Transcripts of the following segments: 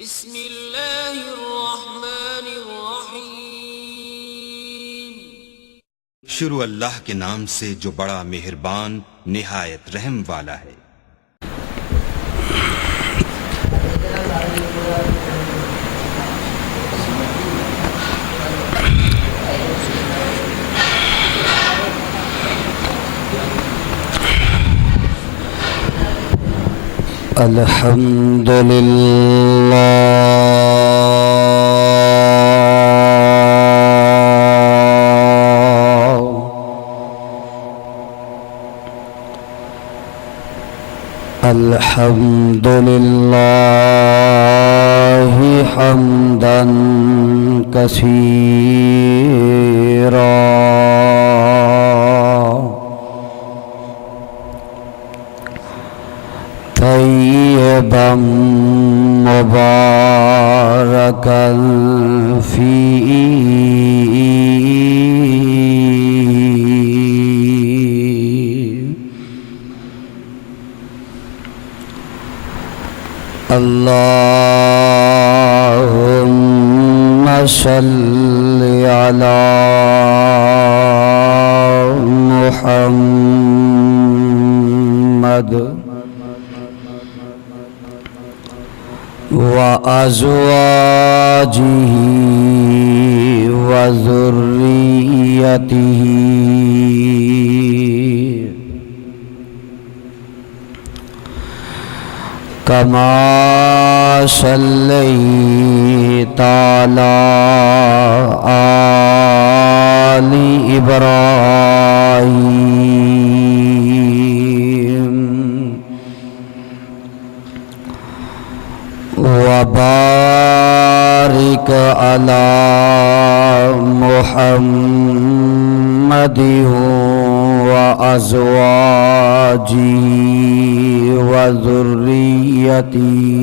बिस्मिल्लाहिर्रहमानिर्रहीम। शुरू अल्लाह के नाम से जो बड़ा मेहरबान निहायत रहम वाला है। अल्हम्दुलिल्लाह हम्दन कसीरा तय्यबन मुबारकन फीही अल्लाहुम्मा सल्लि अला मुहम्मद व अज़वाजिही व ज़ुर्रिय्यतिही कमा सल्लैता अला आलि इब्राहीम व बारिक अला मुहम्मदि व अज़वाजिही व ज़ुर्रिय्यतिही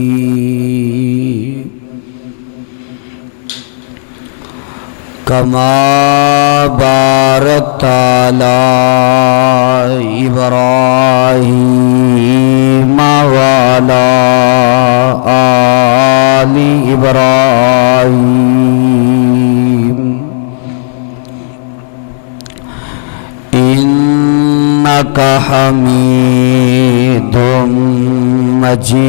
कमा बारकता अला इब्राहीम व अला आलि इब्राहीम इन्नका हमीदुम मजीद।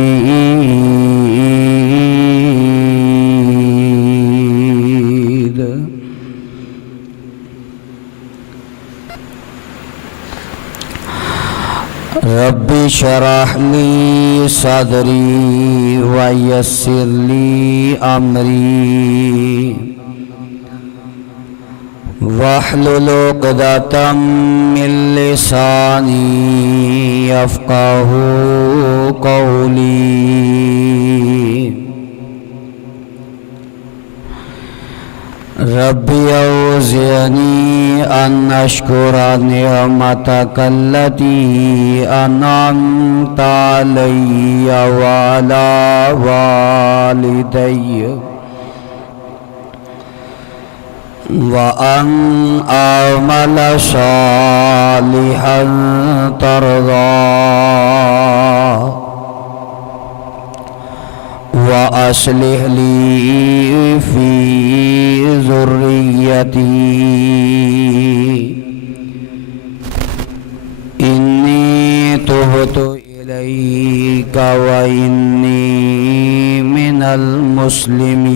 रब्बि शरह ली सदरी व यस्सिर ली अमरी वहलुल उक़दतम मिन लिसानी यफ़क़हू क़ौली। रब्बि औज़िअनी अन अश्कुरा निअमतक अल्लती अनअमता अलैया व अला वालिदैया व अन अअमल सालिहन तर्दा व अस्लिह ली फी ज़ुर्रिय्यती इन्नी तुबतु इलैका व इन्नी मिनल मुस्लिमीन।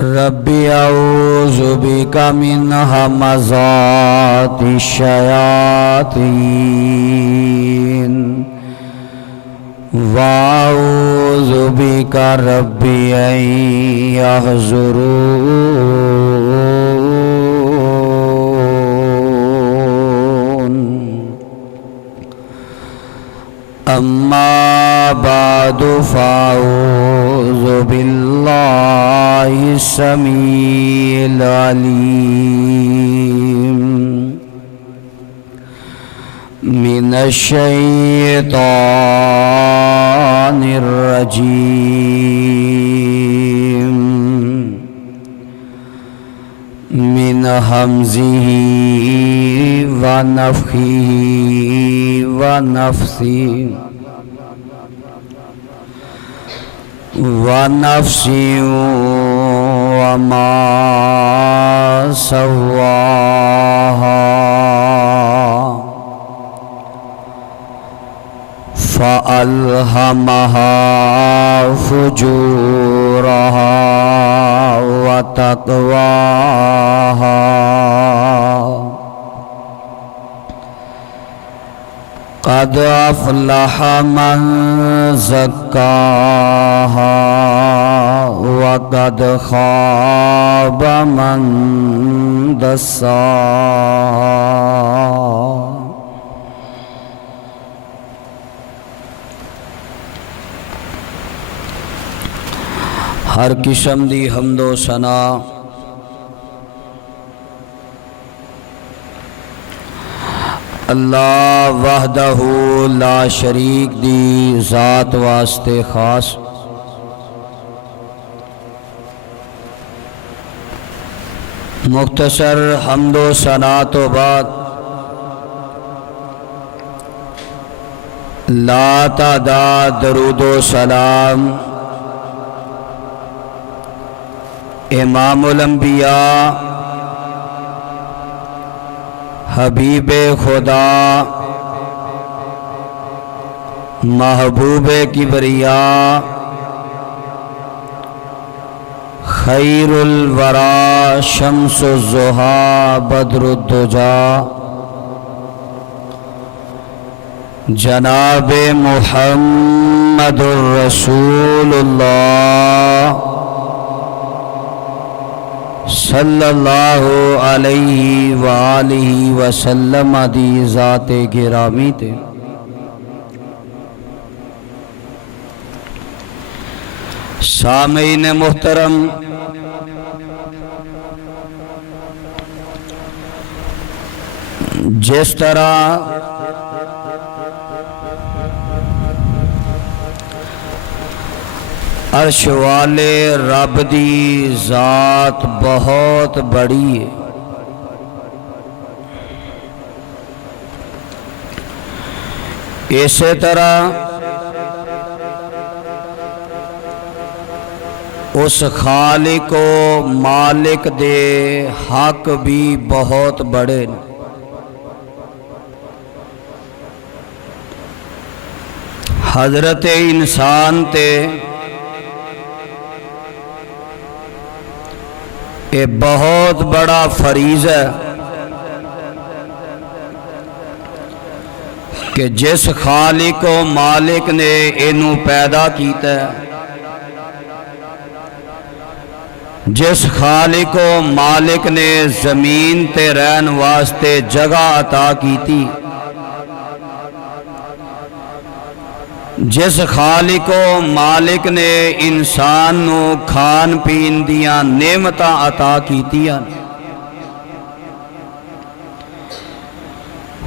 रब्बि औज़ु बिका मिन हमाज़ातिश शयातीन व औज़ु बिका रब्बि अन यहज़ुरून। अम्मा बादु फ़अऊज़ु बिल्लाहि समीइल अलीम मिनश शैतानिर रजीम मिन हमज़िही व नफ़्ख़िही व नफ्सी वमा सव्वाहा फ़अल्हमहा फुजूरहा व तक़वाहा क़द अफ़लह मन ज़क्काहा व क़द ख़ाब मन दस्साहा। हर किस्म दी हम्दो सना अल्लाह वहदहू ला शरीक दी ज़ात वास्ते खास। मुख्तसर हम्दो सना तो बाद ला तादाद दरूदो सलाम इमामुल अंबिया हबीबे खुदा महबूबे किबरिया खैरुल वरा शम्सुज़्ज़ुहा बद्रुद्दुजा जनाबे मुहम्मदुर रसूलुल्लाह सल्लल्लाहु अलैहि वालिहि वसल्लम दी ज़ाते गिरामी ते सामीन मुहतरम, जिस तरह अर्श वाले रब दी ज़ात बहुत बड़ी है, इसे तरह उस खालिक व मालिक दे हक भी बहुत बड़े ने। हजरत इंसान ते ये बहुत बड़ा फरीज है कि जिस खालिक व मालिक ने इनू पैदा किया, जिस खालिक व मालिक ने जमीन ते रहन वास्ते जगह अता की, जिस खालिक व मालिक ने इंसान नू खान पीन दियां नेमतां अता कीतियां,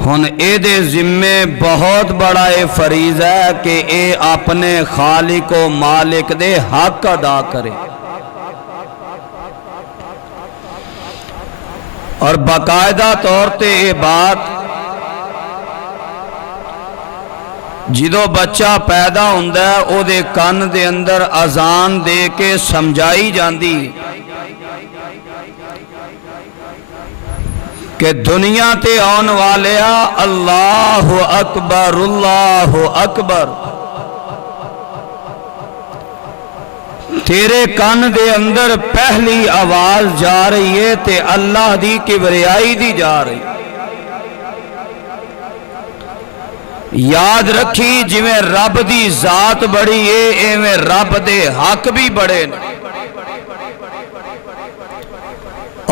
हुण एदे जिम्मे बहुत बड़ा ये फरीज है कि ये अपने खालिक व मालिक दे हक अदा करे और बाकायदा तौर पे ये बात जिदों बच्चा पैदा हुंदा है ओदे कान दे अंदर अजान दे के समझाई जाती कि दुनिया ते आउन वालिया अल्लाहु अकबर अल्लाहु अकबर। तेरे कान दे अंदर पहली आवाज जा रही है ते अल्लाह दी किबरियाई दी जा रही। याद रखी जिवें रब दी जात बड़ी है एवें रब दे हक भी बड़े ने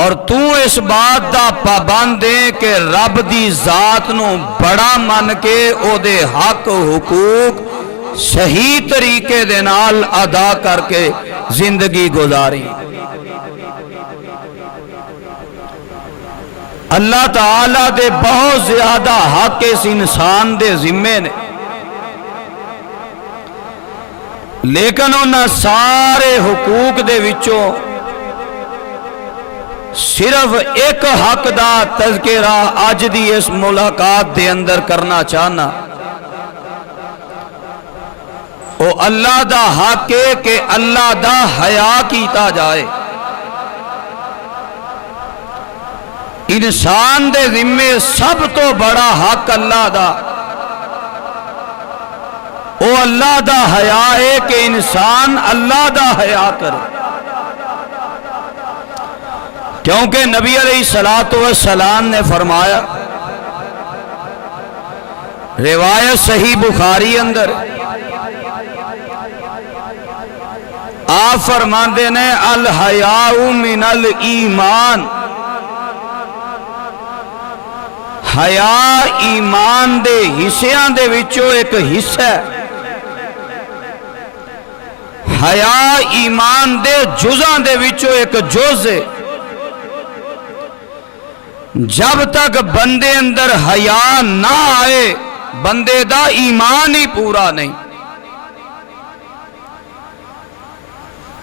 और तू इस बात दा पाबंद है कि रब दी जात नू बड़ा मन के ओदे हक हुकूक सही तरीके दे नाल अदा करके जिंदगी गुजारी। अल्लाह ताला दे बहुत ज्यादा हक इस इंसान दे जिम्मे ने, लेकिन उन्हां सारे हुकूक दे विचों सिर्फ एक हक दा तज़किरा अज दी इस मुलाकात दे अंदर करना चाहना। ओ अल्लाह दा हक है कि अल्लाह दा हया कीता जाए। इंसान दे जिम्मे सब तो बड़ा हक अल्लाह दा, ओ अल्लाह दा हया है कि इंसान अल्लाह दा हया करे। क्योंकि नबी अलैहिस्सलातु वस्सलाम ने फरमाया, रिवायत सही बुखारी अंदर, आप फरमाते ने अल हयाउ मिनल ईमान, हया ईमान दे हिस्सियां दे विचों एक हिस्सा है। हया ईमान दे जुज़ां दे विचों एक जुज़ है। जब तक बंदे अंदर हया ना आए बंदे दा ईमान ही पूरा नहीं।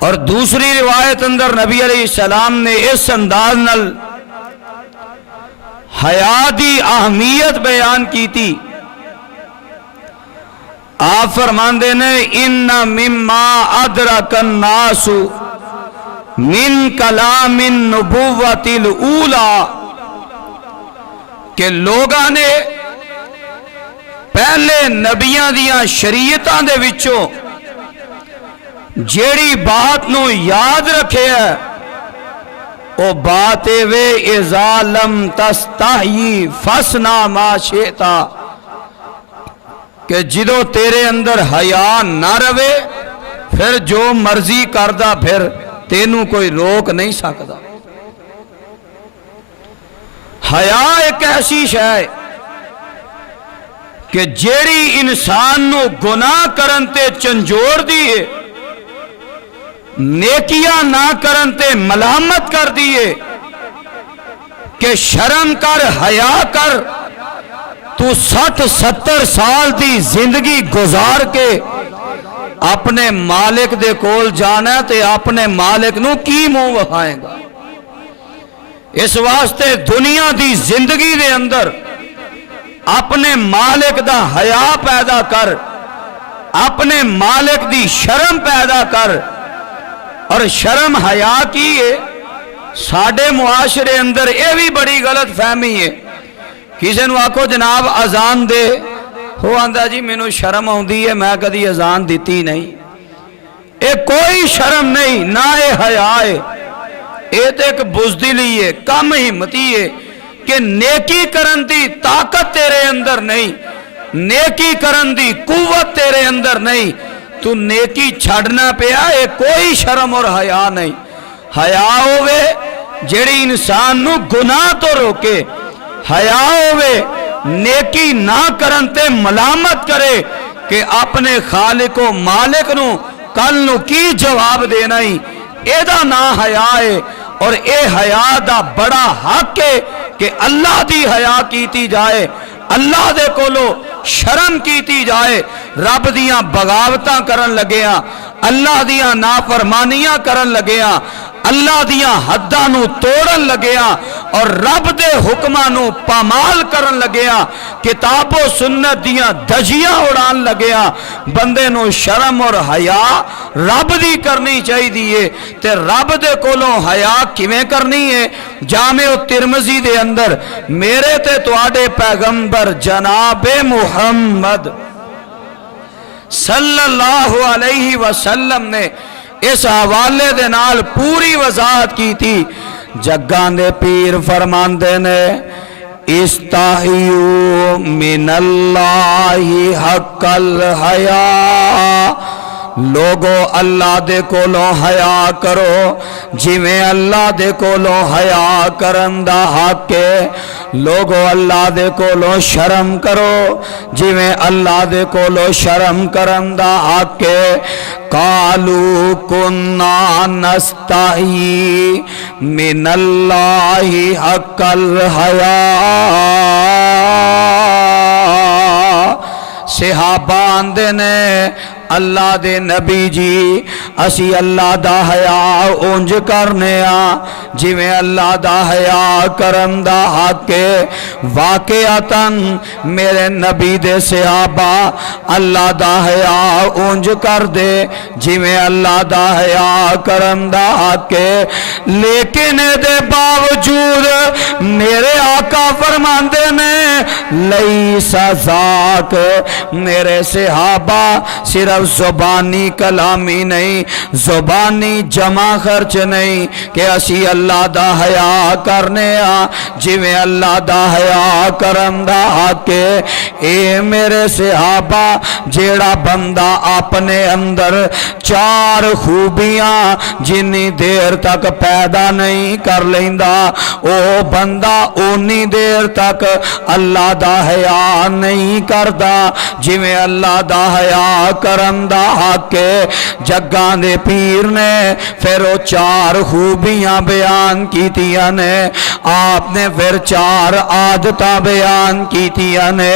और दूसरी रिवायत अंदर नबी अलैहिस्सलाम ने इस अंदाज नल हया दी अहमियत बयान की थी। आप फरमाते ने इन्ना मिम्मा अदरकन नासु मिन कलामिन नुबुव्वतिल ऊला, कि लोगां ने पहले नबियां दियां शरीयतां दे विचों जेड़ी बात नू याद रखे है ओ बात वे इज़ा लम तस्ताही फसना मा शेता, कि जिदों तेरे अंदर हया ना रवे फिर जो मर्जी करदा फिर तेनू कोई रोक नहीं सकता। हया एक ऐसी शै है कि जेड़ी इंसान नू गुनाह करन ते झंझोड़ दी है, नेकियां ना करन ते मलामत कर दी है कि शर्म कर, हया कर। तू 60-70 साल दी जिंदगी गुजार के अपने मालिक दे कोल जाना ते अपने मालिक नू की मुंह विखाएगा। इस वास्ते दुनिया दी जिंदगी दे अंदर अपने मालिक दा हया पैदा कर, अपने मालिक दी शर्म पैदा कर। और शर्म हया की है, साडे मुआशरे अंदर यह भी बड़ी गलत फहमी है। किसी को आखो जनाब अजान दे, वो आंदा जी मैनू शर्म आउंदी है, मैं कदी अजान दी नहीं। ये कोई शर्म नहीं, ना ये हया है, ये तो एक बुज़दिली है, कम हिम्मती है कि नेकी करन दी ताकत तेरे अंदर नहीं, नेकी करन दी कुव्वत तेरे अंदर नहीं, तू नेकी छड़ना पिया। ये कोई शर्म और हया नहीं। हया होवे जेड़ी इंसान नू गुनाह तो रोके, हया होवे नेकी ना करन ते मलामत करे कि अपने खालिको मालिक नू कल नू की जवाब देना ही, एदा ना हया है। और ए हया दा बड़ा हक है कि अल्लाह दी हया कीती जाए, अल्लाह दे कोलो शर्म कीती जाए। रब दियां बगावतां करन लगिया, अल्लाह दियां नाफरमानियां करन लगिया, अल्लाह दियां हद्दां नू तोड़न लगिया और रब दे हुक्मां नू पामाल करन लगिया, किताबो सुन्नत दियां धजियां उड़ान लगिया। बंदे नू शर्म और हया रब दी करनी चाहिए। ते रब दे कोलों हया किवें करनी है? जामे तिरमिज़ी दे अंदर मेरे ते तुहाडे पैगंबर जनाबे मुहम्मद सल्लल्लाहु अलैहि वसल्लम ने इस हवाले दे नाल पूरी वजाहत की थी। जग्गां दे पीर फरमांदे ने इस्ताहियू मिनल्लाहि हक्कल हया, लोगो अल्लाह दे कोलों हया करो जिवें अल्लाह दे कोलों हया करन दा हक है। लोगो अल्लाह दे कोलों शर्म करो जिवें अल्लाह दे कोलों शर्म करन दा हक है। कालू कुन्ना नस्ताही मिनल्लाहि हक्कल हया, सहाबा आंदे ने अल्लाह दे नबी जी असी अल्लाह दा हया उंज करने जिवें अल्लाह दा हया करम दा हक है। वाकयातन मेरे नबी दे सहाबा अल्लाह दा हया उंज कर दे जिवें अल्लाह दा हया करम दा हक है। लेकिन दे बावजूद मेरे आका फरमांदे ने लई सजाक मेरे सहाबा सिर्फ जुबानी कलामी नहीं, जुबानी जमा खर्च नहीं कि असी अल्लाह दा हया करने जिवें अल्लाह दा हया करम दा हक है। ए मेरे सहाबा जेड़ा बंदा अपने अंदर चार खूबियां जिन्नी देर तक पैदा नहीं कर लेंदा ओ बंदा उन्नी देर तक अल्लाह दा हया नहीं करदा जिवें अल्लाह दा हया करम दा हक है। जग्गां दे पीर ने फिर वो चार खूबियां बयान कीतियां ने, आपने फिर चार आदतां बयान कीतियां ने।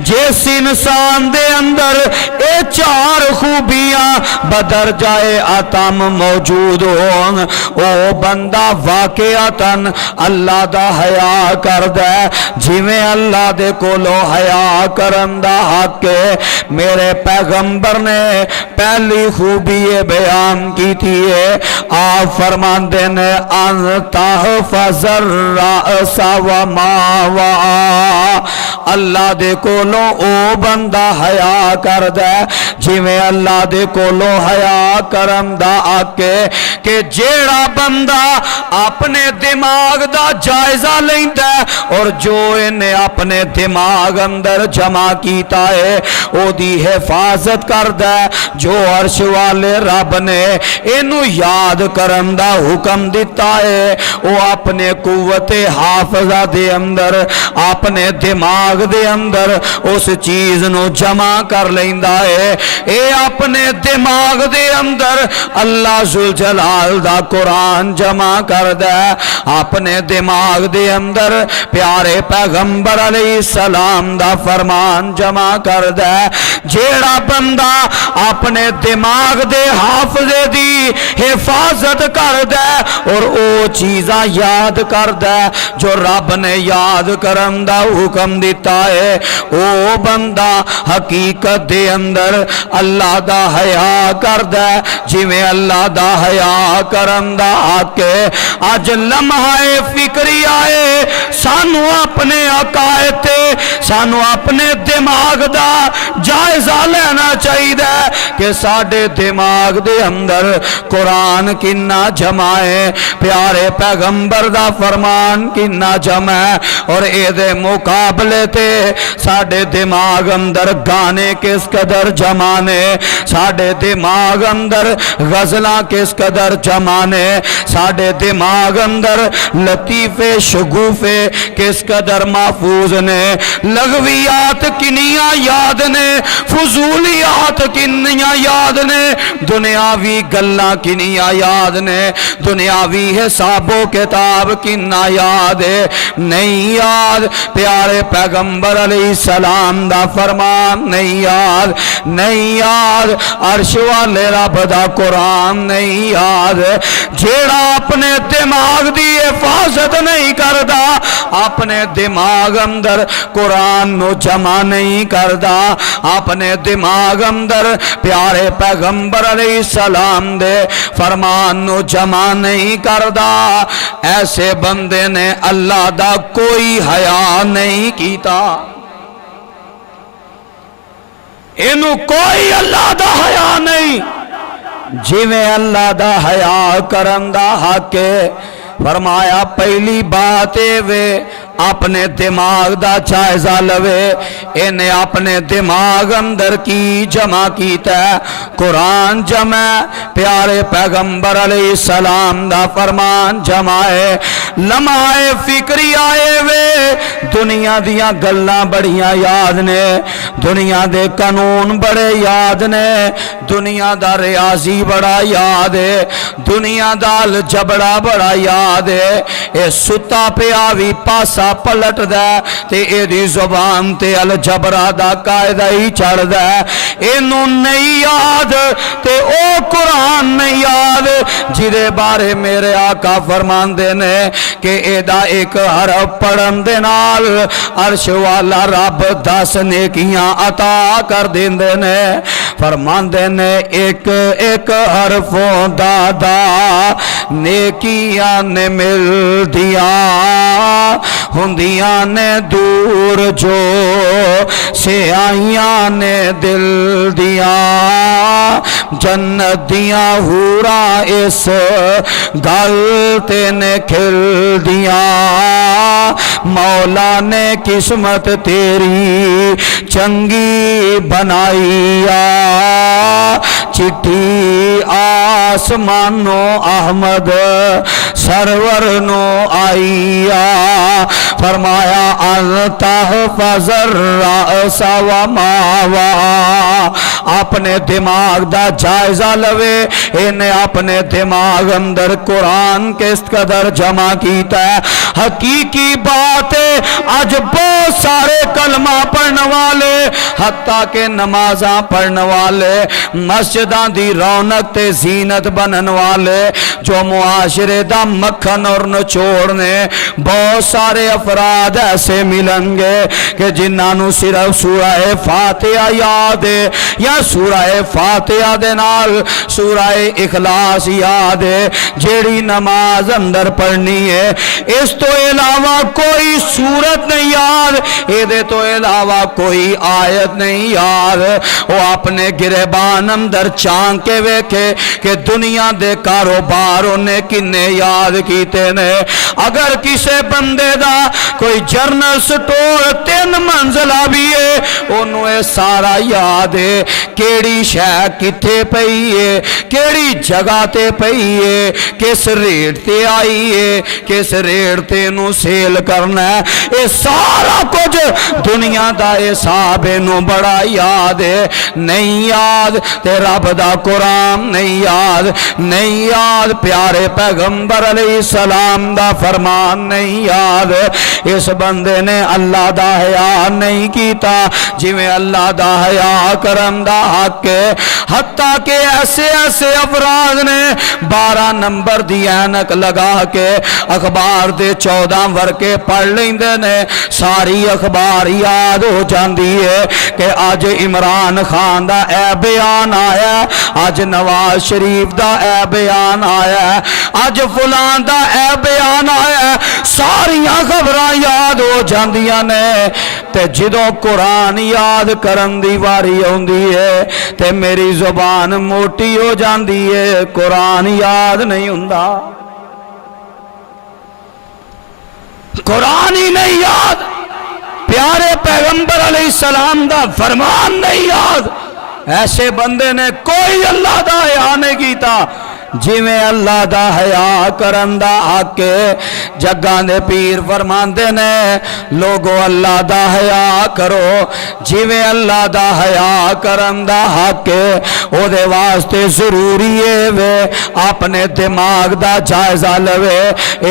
जिस इंसान दे अंदर ये चार खूबियां बदर जाए आतम मौजूद होन ओ बंदा वाकयातन अल्लाह दा हया करदा जिवें अल्लाह दे कोलों हया करम दा हक है। मेरे पैगंबर ने पहली खूबी ये बयान की थी है, आप फरमाते ने अल्लाह दे कोलों ओ बंदा हया करदा जिवें अल्लाह दे कोलों हया करम दा हक है। कि जेड़ा बंदा अपने दिमाग दा जायजा लेंदा और जो इन्हें अपने दिमाग अंदर जमा कीता है ओदी हिफाजत करदा, जो अर्श वाले रब ने इनू याद करन दा हुक्म दिता है वो अपने कुव्वते हाफजा दे अंदर अपने दिमाग दे अंदर उस चीज नु जमा कर लेंदा है। ये अपने दिमाग दे अंदर अल्लाह जुल जलाल दा कुरान जमा करदा, अपने दिमाग दे अंदर प्यारे पैगंबर अलैहिस्सलाम दा फरमान जमा करदा। जेड़ा बंदा अपने दिमाग दे हाफजे दी हिफाजत करदा और ओ चीज़ां याद करदा जो रब ने याद करन दा हुक्म दिता है, ओ बंदा हकीकत दे अंदर अल्लाह दा हया करदा जिवें अल्लाह दा हया करन दा हक है। अज लम्हाए फिक्री आए सानू अपने अकायद ते सानू अपने दिमाग दा जायजा लेना चाहिए कि साडे दिमाग दे अंदर कुरान किन्ना जमा है, प्यारे पैगंबर दा फरमान किन्ना जमा है और एदे मुकाबले ते साडे दिमाग अंदर गाने किस कदर जमा ने, साडे दिमाग अंदर गजलां किस कदर जमा ने, साडे दिमाग अंदर लतीफे शगुफे किस कदर महफूज ने, लगवियात किनिया याद ने, फजूलियात किनिया याद ने, दुनियावी गल्लां किनिया याद ने, दुनियावी हिसाबो किताब किन्ना याद है नहीं याद। प्यारे पैगंबर अलैहिस्सलाम दा फरमान नहीं याद, नहीं याद, अर्श वाले रब दा कुरान नहीं याद। जेड़ा अपने दिमाग दी हिफाजत नहीं करदा, अपने दिमाग अंदर कुरान नो जमा नहीं करदा, अपने दिमाग अंदर प्यारे पैगंबर अलैहिस्सलाम दे फरमान नो जमा नहीं करदा, ऐसे बंदे ने अल्लाह दा कोई हया नहीं कीता। इनू कोई अल्लाह दा हया नहीं जिवें अल्लाह दा हया करन दा हक है। फरमाया पहली बात वे अपने दिमाग दा जायजा लवे, इन्हें अपने दिमाग अंदर की जमा कीता है, कुरान जमा, प्यारे पैगंबर अलैहिस्सलाम दा फरमान जमा है। लम्हाए फिक्री आए वे दुनिया दियां गल्लां बड़ियां याद ने, दुनिया दे कानून बड़े याद ने, दुनिया दा रियाजी बड़ा याद है, दुनिया दा अलजबड़ा बड़ा याद है। ये सुता पिया भी पासा पलटदा ते एदी जुबान ते अल जबरा दा कायदा ही चढ़दा इनू नहीं याद ते ओ कुरान नहीं याद जिदे बारे मेरे आका फरमांदे ने कि एदा एक हरफ पढ़न दे नाल अर्श वाला रब 10 नेकियां अता कर देंदे ने फरमांदे ने एक एक हरफों दादा नेकियां ने मिलदियां हुंदियां ने दूर जो सियाहियां ने दिल दिया जन्नत दिया हूरा इस गल ते ने खिल दिया मौला ने किस्मत तेरी चंगी बनाईया चिट्ठी आसमानो अहमद सरवर नो आईया फरमाया अल्ताह फजर सवा मावा अपने दिमाग दा जायजा लवे इन्हें अपने दिमाग अंदर कुरान किस कदर जमा कीता है हकीकी बात है आज बहुत सारे कलमा पढ़ने वाले हत्ता के नमाजा पढ़ने वाले मस्जिदां दी रौनक ते जीनत बनन वाले जो मुआशरे दा मक्खन और निचोड़ ने बहुत सारे अफराद ऐसे मिलेंगे कि जिन्होंने सिर्फ सूरह फातिहा याद है या सूरह फातिहा दे नाल सूरह इखलास याद है जेड़ी नमाज अंदर पढ़नी है इस तो इलावा कोई सूरत नहीं याद एदे तो इलावा कोई आयत नहीं याद वो अपने गिरेबान अंदर झांक के वेखे कि दुनिया दे कारोबार उन्हें किन्ने याद कीते ने अगर किसी बंदे दा कोई जर्नल स्टोर 3 मंजिला भी है ओनू ये सारा याद है केड़ी शै किथे पई है केड़ी जगह ते पई है किस रेट ते आई है किस रेट ते नू सेल करना है ये सारा कुछ दुनिया दा हिसाब इनू बड़ा याद है नहीं याद ते रब दा कुरान नहीं याद नहीं याद प्यारे पैगंबर अलैहिस्सलाम दा फरमान नहीं याद इस बंदे ने अल्लाह दा हया नहीं कीता जिवें अल्लाह दा हया करन दा हक है हत्ता के ऐसे ऐसे अफराद ने 12 नंबर दी ऐनक लगा के अखबार दे 14 वर्के पढ़ लेंदे ने सारी अखबार याद हो जाती है कि अज इमरान खान दा ए बयान आया अज नवाज शरीफ दा ए बयान आया अज फलान दा ए बयान आया सारियां खबरां याद हो जांदियां ने ते जदों कुरान याद करन दी वारी आउंदी है ते मेरी जुबान मोटी हो जाती है कुरान याद नहीं हुंदा कुरान ही नहीं याद प्यारे पैगंबर अलैहिस्सलाम दा फरमान नहीं याद ऐसे बंदे ने कोई अल्लाह दा हया नहीं कीता जिवें अल्लाह दा हया करन दा हक जग्गां दे पीर फरमांदे ने लोगो अल्लाह दा हया करो जिवें अल्लाह दा हया करन दा हक ओदे वास्ते जरूरी है वे अपने दिमाग दा जायजा लवे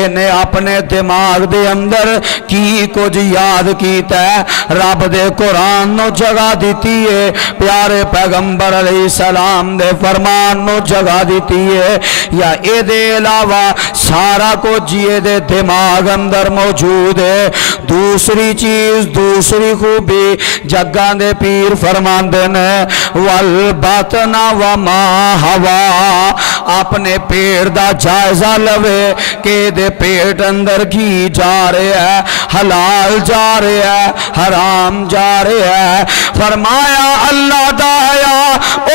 इन्हें अपने दिमाग दे अंदर की कुछ याद कीता है रब दे कुरान नो जगह दी है प्यारे पैगंबर अलैहिस्सलाम दे फरमान नो जगह दी है या एदे अलावा सारा कुछ जिए दे दिमाग अंदर मौजूद है दूसरी चीज दूसरी खूबी जग्गां दे पीर फरमांदे ने वल बातना व मा हवा अपने पेट दा जायजा लवे कि दे पेट अंदर घी जा रहा है हलाल जा रहा है हराम जा रहा है फरमाया अल्लाह दा हया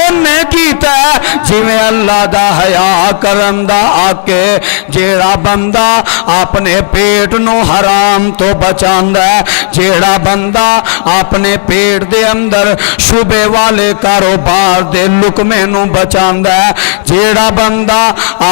उन्हें कीता जिवें अल्लाह दा हया करन दा आके जेड़ा बंदा अपने पेट नो हराम तो बचांदा है जेड़ा बंदा अपने पेट दे अंदर शुबे वाले कारोबार दे लुकमे नु बचांदा है जेड़ा बंदा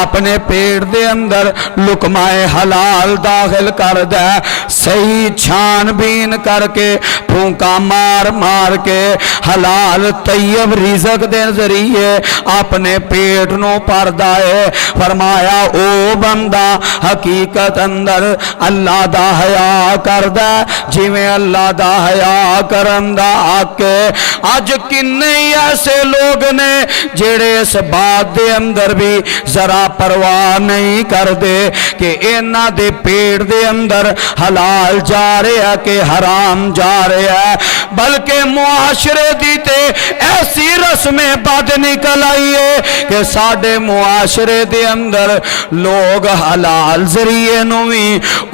अपने पेट दे अंदर लुकमाए हलाल दाखिल करदा है सही छानबीन करके फूंका मार मार के हलाल तैयब रिज़्क दे जरिए अपने पेट नू भरदा है। फरमाया ओ बंदा हकीकत अंदर अल्लाह दा हया करदा जिवें अल्लाह दा हया करन दा हक है। अज किन्ने ही ऐसे लोग ने जेड़े इस बात दे अंदर भी जरा परवाह नहीं करते कि इन्हां दे पेट दे अंदर हलाल जा रहा है कि हराम जा रहा है, बल्कि मुआशरे दी ते ऐसी रस्में बद निकल आई है कि साडे मुआशरे दे अंदर लोग हलाल जरिए नू भी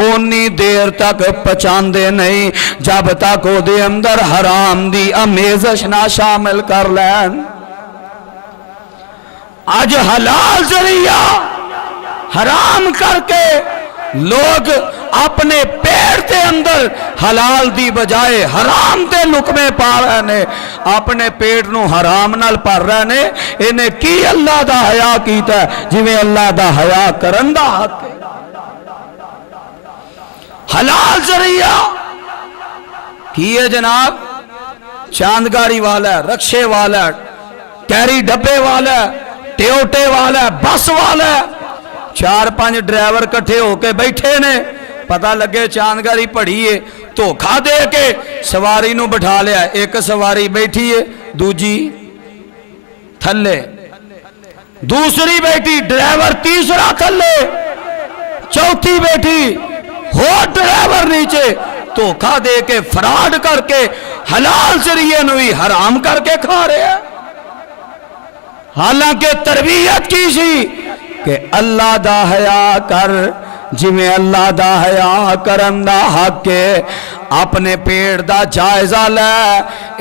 उन्नी देर तक पचांदे नहीं जब तक उहदे अंदर हराम दी अमेज़श ना शामिल कर लैन। आज हलाल जरिया हराम करके लोग अपने पेट के अंदर हलाल दी बजाय हराम के लुकमे पा रहे ने, अपने पेट नू हराम नाल भर रहे ने। इन्हें की अल्लाह दा हया कीता जिवें अल्लाह दा हया करन दा हक है। हलाल जरिया की है जनाब, चांदगाड़ी वाला, रक्शे वाला, कैरी डब्बे वाला, टोयोटे वाला, बस वाला, 4-5 ड्राइवर कट्ठे होके बैठे ने, पता लगे चांदगाड़ी पड़ी है, धोखा दे के सवारी नू बिठा लिया। एक सवारी बैठी है, दूजी थल्ले, दूसरी बैठी, ड्राइवर तीसरा थल्ले, चौथी बैठी, होर ड्राइवर नीचे। धोखा दे के फ्रॉड करके हलाल जरिए नू ही हराम करके खा रहे हैं। हालांकि तरबियत की सी कि अल्लाह दा हया कर जिमें अल्लाह दा हया करन दा हक है। अपने पेट दा जायजा लै,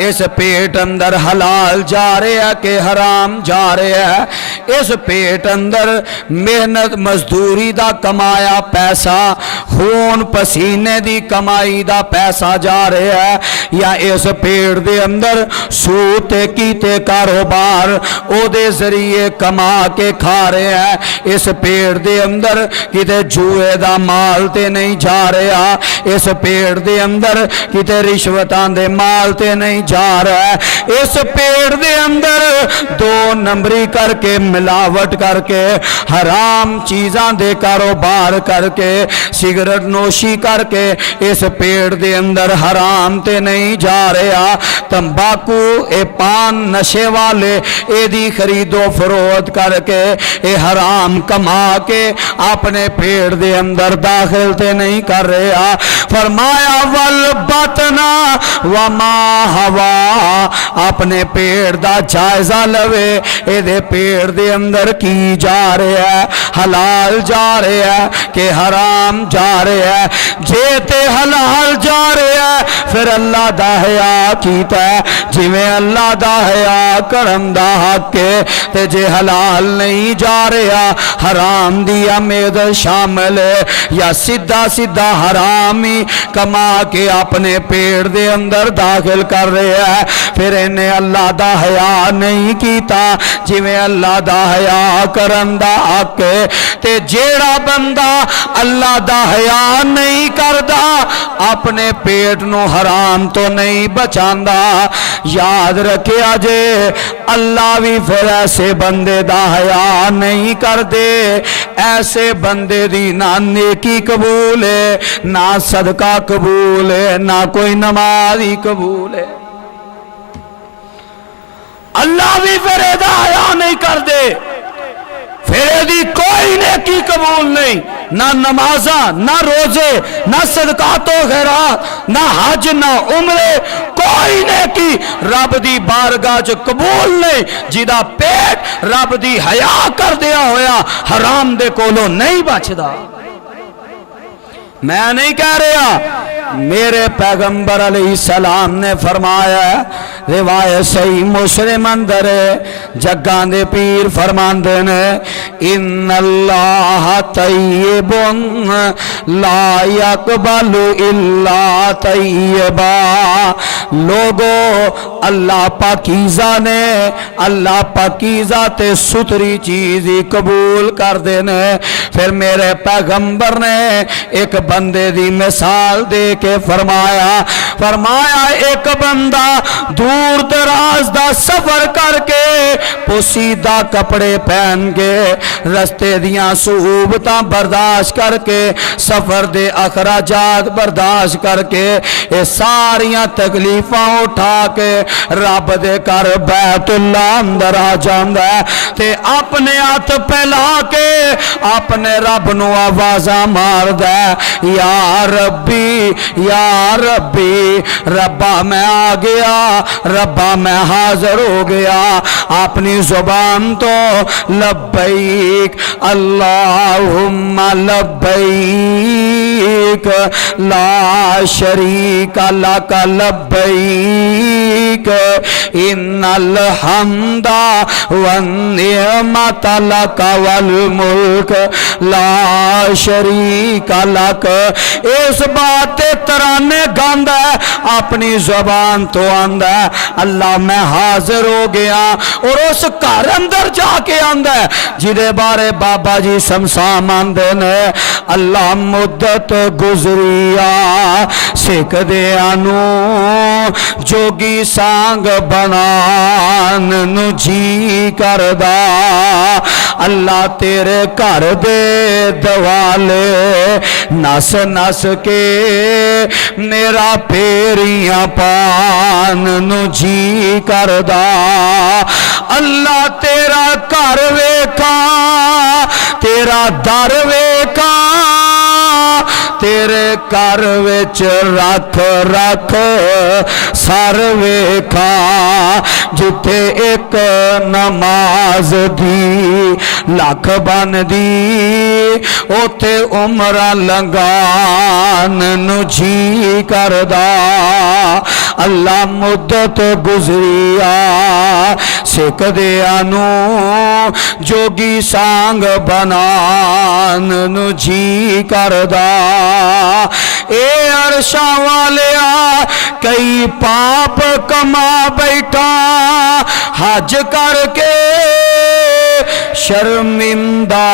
इस पेट अंदर हलाल जा रहा है कि हराम जा रहा है। इस पेट अंदर मेहनत मजदूरी दा कमाया पैसा, खून पसीने दी कमाई दा पैसा जा रहा है, या इस पेट दे अंदर सूद ते कीते कारोबार ओदे जरिए कमा के खा रहे हैं। इस पेट दे अंदर किते जुए दा माल ते नहीं जा रहा, इस पेट दे अंदर किते रिश्वतां दे माल ते नहीं जा रहा है। इस पेट दे अंदर 2 नंबरी करके मिलावट करके हराम चीज़ां दे कारोबार करके सिगरेट नोशी करके इस पेट दे अंदर हराम ते नहीं जा रहा। तंबाकू ए पान नशे वाले एदी खरीदो फरोख्त करके ए हराम कमा के अपने पेट दे अंदर दाखिल ते नहीं कर रहा। फरमाया वल बतना वमा हवा, अपने पेट दा जायजा लवे, एदे पेट दे अंदर की जा रहा है, हलाल जा रहा है कि हराम जा रहा है। जे ते हलाल जा रहा है फिर अल्लाह दा हया कीता जिवें अल्लाह दा हया करन दा हक है, ते जे हलाल नहीं जा रहा हराम दी उम्मीद शामिल है, या सीधा सीधा हराम ही कमा के अपने पेट दे अंदर दाखिल कर रहा है, फिर इन्हें अल्लाह दा हया नहीं कीता जिवें अल्लाह दा हया करन दा हक है। ते जेड़ा बंदा अल्लाह दा हया नहीं करदा अपने पेट नू हराम तो नहीं बचांदा, याद रखिया जे अल्लाह भी फिर ऐसे बंदे दा हया नहीं करदे। ऐसे बंदे दी ना नेकी कबूल है, ना सदका कबूल है, ना कोई नमाज ही कबूल है। अल्लाह भी फिर एदा हया नहीं करदे, फिर एदी कोई नेकी कबूल नहीं, ना नमाजा, ना रोजे, ना सदकातो खैरात, ना हज, ना उमरे, कोई नेकी रब दी बारगाह च कबूल नहीं जिदा पेट रब दी हया कर दिया होया हराम दे कोलों नहीं बचदा। मैं नहीं कह रहा, मेरे पैगंबर अलैहिस्सलाम ने फरमाया, रिवायत सही मुस्लिम अंदर जग्गा दे पीर फरमांदे ने, इन्नल्लाह तय्यिबुन ला यक़बलु इल्ला तय्यिबा। लोगो अल्लाह पाकीज़ा ने, अल्लाह पाकीज़ा ते सुथरी चीज ही कबूल कर देने। फिर मेरे पैगंबर ने एक बंदे दी मिसाल दे के फरमाया, फरमाया एक बंदा दूर दूर दराज दा सफर करके पोसीदा कपड़े पहन के रस्ते दियां सहूबतां बर्दाश्त करके सफर दे अखराजात बर्दाश्त करके ये सारियां तकलीफां उठा के रब दे घर बैतुल्ला अंदर आ जांदा है ते अपने हाथ फैला के अपने रब नू आवाज़ां मारदा है, या रब्बी रब्बा मैं आ गया, रब्बा मैं हाजिर हो गया। अपनी जुबान तो लब्बैक अल्लाहुम्मा लब्बैक ला शरीका लक लब्बैक इन्नल हम्दा वन निअमता लक वल मुल्क ला शरीका लक। इस बात ते तराने गांदा है, अपनी जुबान तो आंदा है अल्लाह मैं हाजिर हो गया, और उस घर अंदर जाके आंदा है जिदे बारे बाबा जी शमशान आंदे ने, अल्लाह मुद्दत गुजरिया सिख दियां नू जोगी सांग बनान नू जी करदा। अल्लाह तेरे घर दे दवाले नस नस के मेरा पेरियां पान नू जी करदा। अल्लाह तेरा घर वेखा, तेरा दर वेखा, तेरे घर विच रख रख सर वेखा, जिथे एक नमाज दी लख बनदी उथे उमर लंगान नू जी करदा। अल्लाह मुद्दत गुजरिया सिख दियां नू जोगी सांग बनान नू जी करदा। ए अरशा वालिया कई पाप कमा बैठा हज करके शर्मिंदा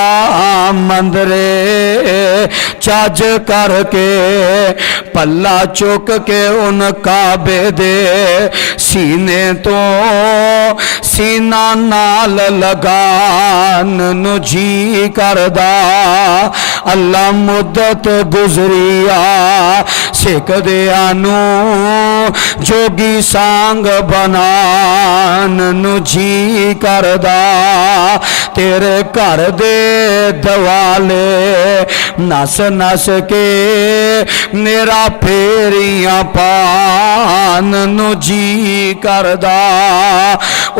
मंदरे चज करके पल्ला चुक के उन काबे दे सीने तो सीना नाल लगान नू जी करदा। अल्लाह मुद्दत गुजरिया सिख दियां नू जोगी सांग बनान नू जी करदा। तेरे घर दे दवाले नस नस के मेरा फेरियां पान नू जी करदा।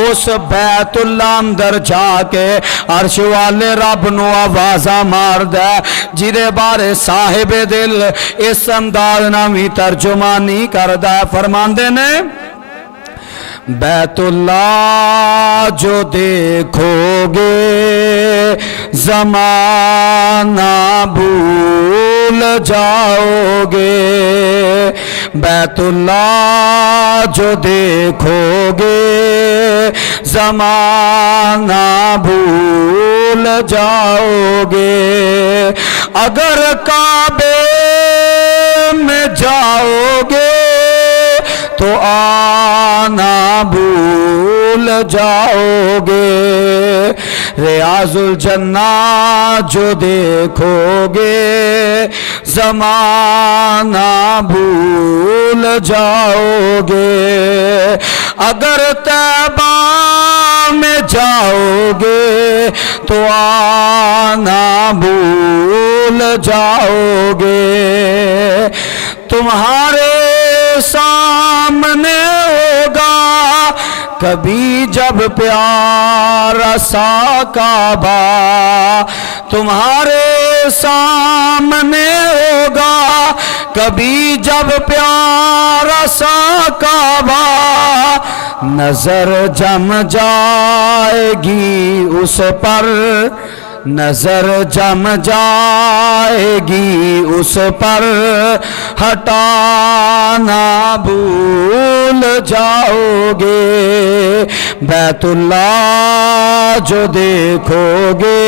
उस बैतुल्ला अंदर जाके अर्श वाले रब नू आवाज़ां मारदा जिदे बारे साहिबे दिल इस अंदाज नाल भी तर्जुमानी करदा। फरमांदे ने बैतुल्ला जो देखोगे ज़माना भूल जाओगे, बैतुल्ला जो देखोगे ज़माना भूल जाओगे। अगर काबे में जाओगे तो आना भूल जाओगे। रियाजुल जन्ना जो देखोगे ज़माना भूल जाओगे। अगर तैबा में जाओगे तो आना भूल जाओगे। तुम्हारे सामने होगा कभी जब प्यारा सा काबा, तुम्हारे सामने होगा कभी जब प्यारा सा काबा। नजर जम जाएगी उस पर, नजर जम जाएगी उस पर, हटाना भूल जाओगे। बैतुल्ला जो देखोगे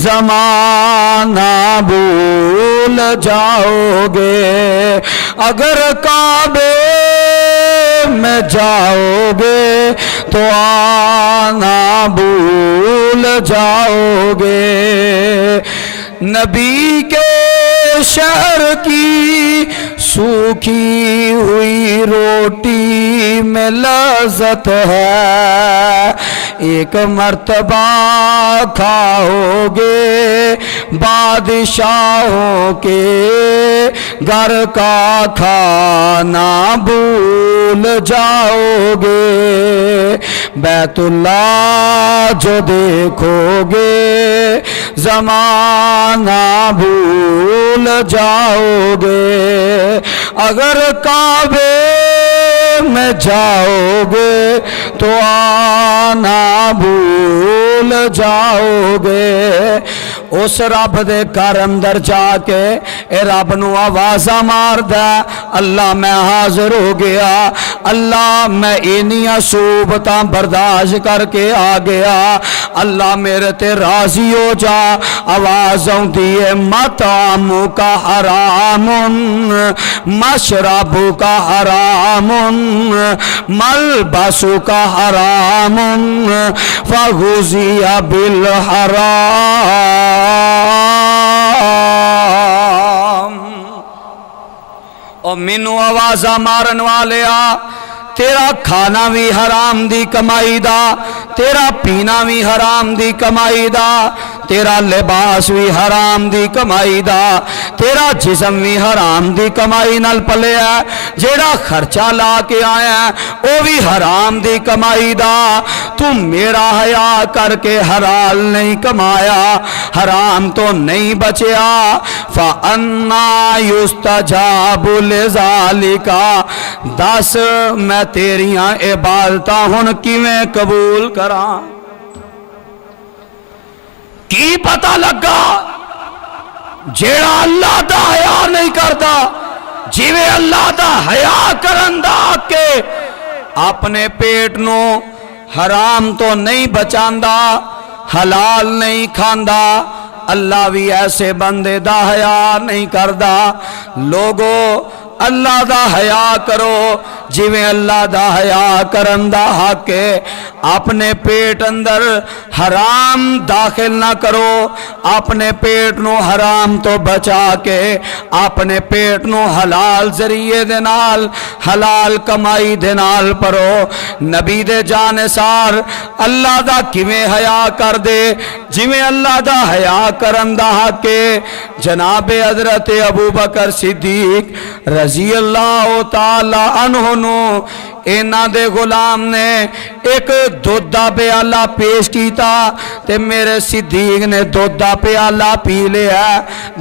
ज़माना भूल जाओगे। अगर काबे में जाओगे तो आना भूल जाओगे। नबी के शहर की सूखी हुई रोटी में लज़्ज़त है, एक मर्तबा खाओगे बादशाहों के घर का खाना भूल जाओगे। बैतुल्लाह जो देखोगे ज़माना भूल जाओगे। अगर काबे में जाओगे तो आना भूल जाओगे। उस रब दे घर अंदर जाके ए रब नू आवाज़ा मारदा, अल्लाह मैं हाजिर हो गया, अल्लाह मैं इन्नियां सूबतां बर्दाश्त करके आ गया, अल्लाह मेरे ते राजी हो जा। आवाज़ आउंदी है मतामू का हरामुन मशरबू का हरामुन मलबसू का हरामुन फगुजिया बिल हराम। और मैनू आवाज़ा मारन वाले आ, तेरा खाना भी हराम दी कमाई दा, तेरा पीना भी हराम दी कमाई दा, तेरा लिबास भी हराम दी कमाई दा, तेरा जिस्म भी हराम दी कमाई नाल पलिया, जेड़ा खर्चा ला के आया वो भी हराम दी कमाई दा। तू मेरा हया करके हलाल नहीं कमाया, हराम तो नहीं बचया। फ़अन्ना युस्तजाबु लिज़ालिका, दस मैं तेरियां इबादतां हुण किवें कबूल करा। की पता लगा जेड़ा अल्लाह दा हया नहीं करता, जिवें अल्लाह दा हया करन दा के अपने पेट नो हराम तो नहीं बचांदा, हलाल नहीं खांदा, अल्लाह भी ऐसे बंदे दा हया नहीं करदा। लोगो अल्लाह दा हया करो, जिवें अल्लाह दा हया करन दा हक है। अपने पेट अंदर हराम दाखिल ना करो, अपने पेट नो हराम तो बचा के अपने पेट नो हलाल जरिए दे नाल हलाल कमाई दे नाल परो। नबी दे जानिसार अल्लाह दा किवें हया कर दे, जिवें अल्लाह दा हया करन दा हक है। जनाबे हजरत अबू बकर सिद्दीक रजी अल्लाह तआला अन्हु इन्हां दे गुलाम ने एक दुध दा प्याला पेश किया ते मेरे सिद्दीक ने दुध दा प्याला पी लिया।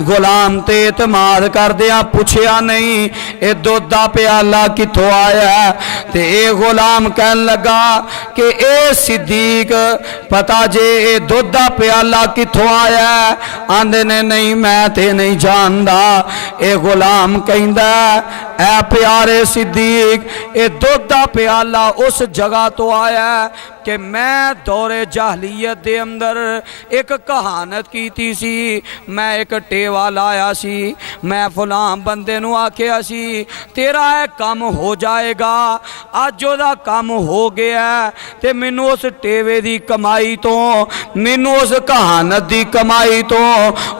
गुलाम ते इतमाद करदियां पुछया नहीं ये दुध दा प्याला किथों आया, ते ये गुलाम कहन लगा कि ए सिद्दीक पता जे ये दुध दा प्याला किथों आया। आंदे ने नहीं मैं ते नहीं जानदा। ये गुलाम कहंदा ऐ प्यारे सिद्दीक ये दुध दा प्याला उस जगह तो आया कि मैं दौरे जाहलीयत दे अंदर एक कहानत की सी। मैं एक टेवा लाया सी, मैं फलां बंदे नू आखिया सी तेरा है काम हो जाएगा। अज ओदा काम हो गया ते मैनू उस टेवे दी कमाई तो, मैनू उस कहानत दी कमाई तो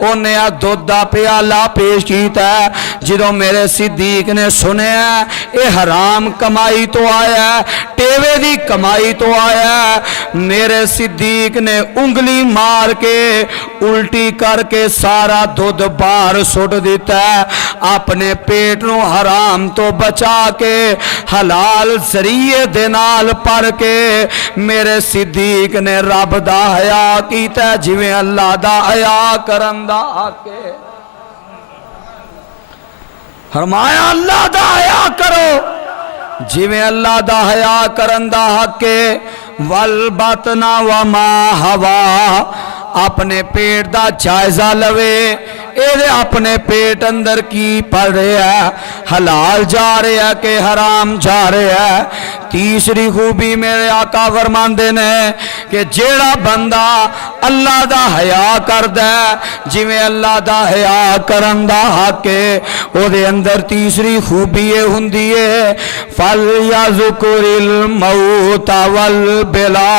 उन्हें आ दुध दा प्याला पेश किया। जो मेरे सिद्दीक ने सुनिया ये हराम कमाई तो आया, टेवे दी कमाई तो आया, मेरे सिद्दीक ने उंगली मार के उल्टी करके सारा दूध बाहर सुट दिता। अपने पेट नु हराम तो बचा के हलाल जरिए दे नाल पर के मेरे सिद्दीक ने रब दा हया कीता, जिवें अल्लाह दा हया करन दा हक है। फरमाया अल्लाह दा हया करो जिवें अल्लाह दा हया करन दा हक है। वल बतना व मा हवा, अपने पेट दा जायजा लवे। ये अपने पेट अंदर की पड़ रहा है, हलाल जा रहा है कि हराम जा रहा है। तीसरी खूबी मेरे आका फरमांदे ने कि जेड़ा बंदा अल्लाह दा हया करदा है जिवें अल्लाह दा हया करन दा हक है, ओदे अंदर तीसरी खूबी ये हुंदी है फल यज़कुरिल मौत वल बिला,